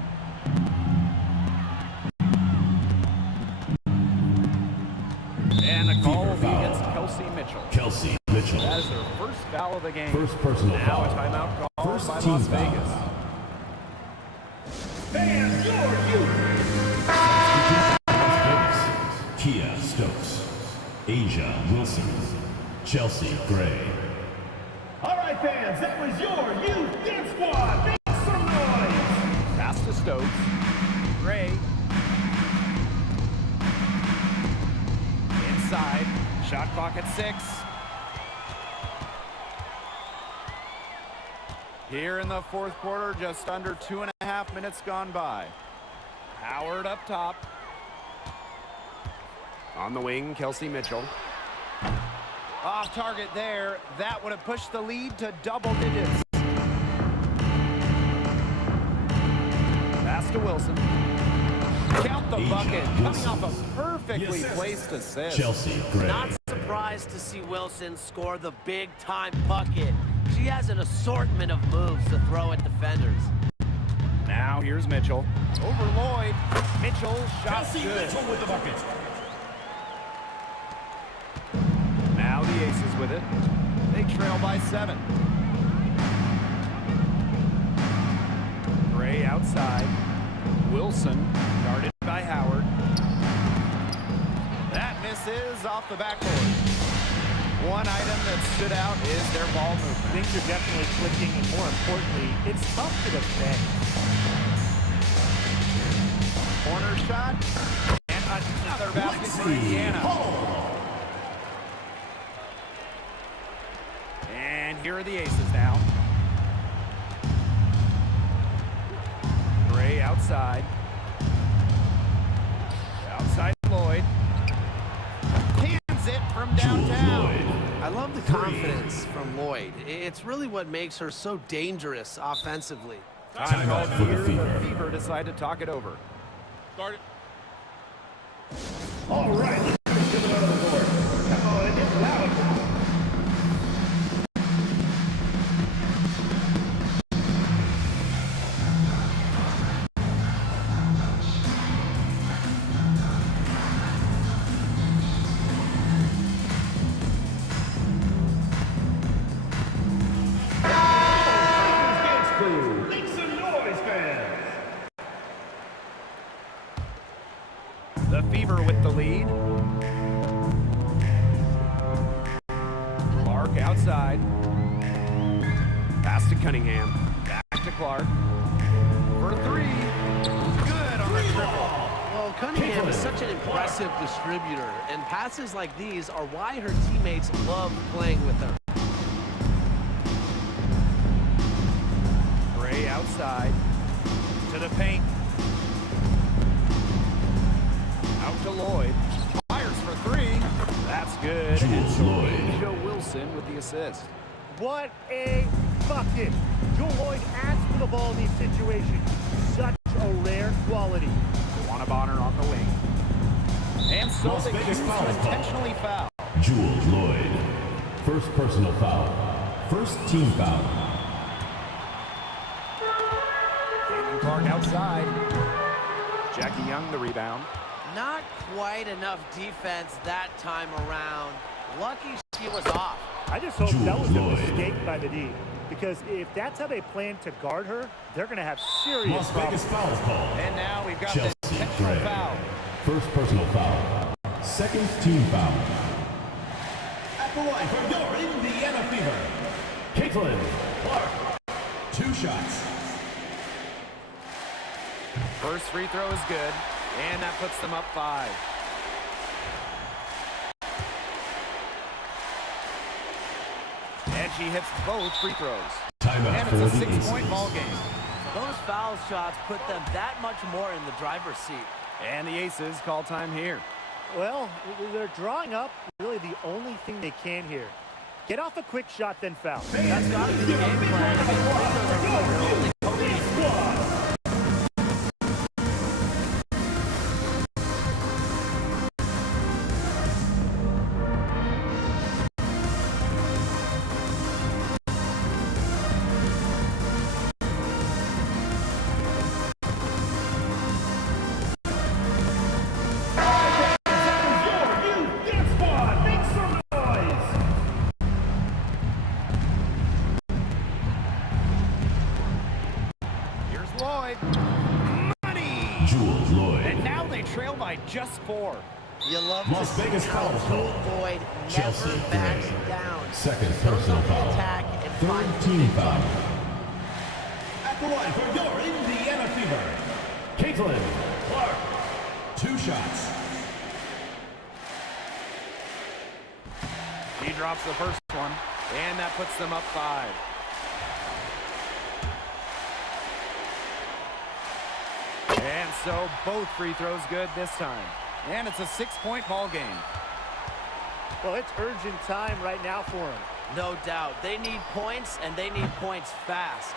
And a call will be against Kelsey Mitchell. Kelsey Mitchell. That is her first foul of the game. First personal now foul. A timeout call First by team Las foul. Vegas. Fans, your youth. Kia Stokes. Asia Wilson. Chelsea Gray. All right, fans, that was your youth dance squad. Make some noise. Pass to Stokes. Gray. Inside. Shot clock at 6. Here in the fourth quarter, just under 2.5 minutes gone by. Howard up top. On the wing, Kelsey Mitchell. Off target there. That would have pushed the lead to double digits. Pass to Wilson. Count the bucket. Coming off a perfectly placed assist. Chelsea Gray. Not surprised to see Wilson score the big-time bucket. She has an assortment of moves to throw at defenders. Now here's Mitchell. Over Lloyd. Mitchell shot good. Mitchell with the bucket. Now the Aces with it. They trail by 7. Gray outside. Wilson guarded by Howard. That misses off the backboard. One item that stood out is their ball movement. Things are definitely clicking, and more importantly, it's tough to defend. Corner shot. And another basket for Indiana. And here are the Aces now. Gray outside. Outside Lloyd. Hands it from downtown. I love the confidence from Lloyd. It's really what makes her so dangerous offensively. Time called here. The Fever decide to talk it over. Start it. All right, let's give it on the board. Come on, it's loud. Make some noise, fans. The Fever with the lead. Clark outside. Pass to Cunningham. Back to Clark. For 3. Good on the triple. Well, Cunningham is such an impressive distributor, and passes like these are why her teammates love playing with her. Gray outside. To the paint. Out to Lloyd. Fires for 3. That's good. Jules Lloyd. Joe Wilson with the assist. What a bucket. Jewel Lloyd asks for the ball in these situations. Such a rare quality. Juana Bonner on the wing. And so Las they Vegas choose foul to call. intentionally foul. Jules Lloyd. First personal foul. First team foul. Caitlin Clark outside. Jackie Young the rebound. Not quite enough defense that time around. Lucky she was off. I just hope Jules that was a Lloyd. mistake by the D. Because if that's how they plan to guard her, they're going to have serious Las problems. Vegas foul call. And now we've got Chelsea the intentional Gray. foul. First personal foul. Second team foul. At the line for your Indiana Fever, Caitlin Clark. 2 shots. First free throw is good. And that puts them up 5. And she hits both free throws. Timeout And for it's a the 6-point Aces. ball game. Those foul shots put them that much more in the driver's seat. And the Aces call time here. Well, they're drawing up really the only thing they can here. Get off a quick shot, then foul. That's got to be the game plan. I mean, free throws are really their only Jules Lloyd. And now they trail by just 4. You love Las to see Vegas how foul Jewel call. Lloyd Chelsea never backs Gray. down. Second Goes personal on the foul. attack and Third finds team the foul. At the line for your Indiana Fever, Caitlin Clark. 2 shots. He drops the first one, and that puts them up 5. And So both free throws good this time. And it's a 6-point ball game. Well, it's urgent time right now for them. No doubt. They need points, and they need points fast.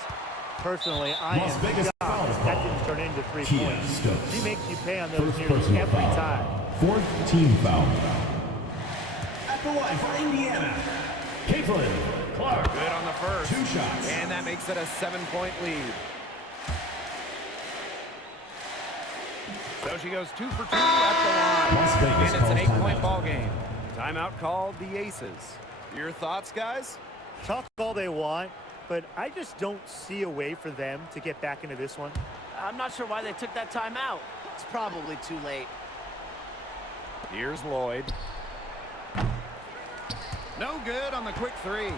Personally, I Las am Vegas shocked that didn't turn into 3 Kia points. Stokes. She makes you pay on those First nearly personal every foul. time. Fourth team foul. At the line for Indiana, Caitlin Clark. Good on the first. 2 shots. And that makes it a 7-point lead. So she goes 2 for 2 at the line. Las Vegas And it's an calls 8-point timeout. ball game. Timeout called the Aces. Your thoughts, guys? Talk all they want, but I just don't see a way for them to get back into this one. I'm not sure why they took that timeout. It's probably too late. Here's Lloyd. No good on the quick 3.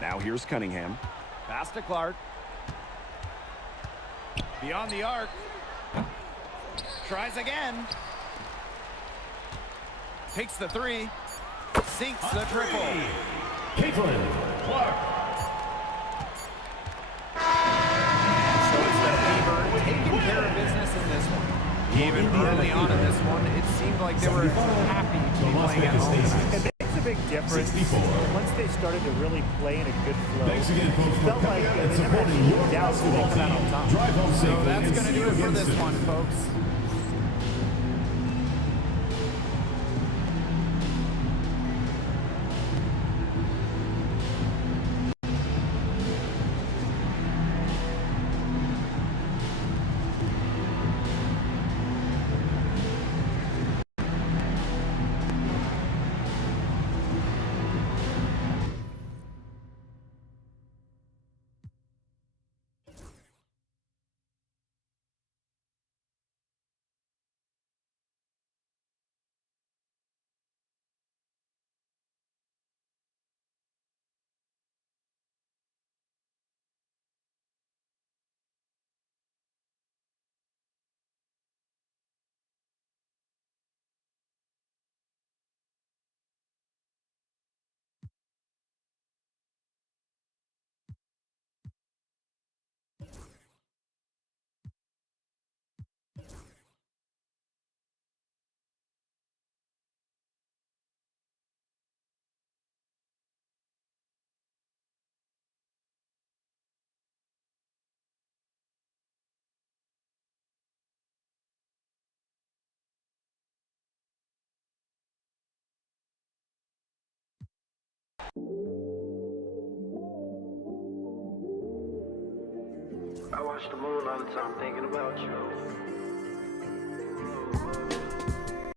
Now here's Cunningham. Pass to Clark. Beyond the arc. Tries again. Takes the 3. Sinks the triple. Caitlin Clark. So it's the Fever taking care of business in this one. Even early on in this one, it seemed like they were happy to be Las playing at Vegas home. Aces. It makes a big difference 64. once they started to really play in a good flow. Thanks again, folks, for Felt coming like out they and never had supporting any your doubts that they basketball come out on team. top. Drive home So safely that's and going to see do you it for again this soon. one, folks. I watch the moon all the time thinking about you.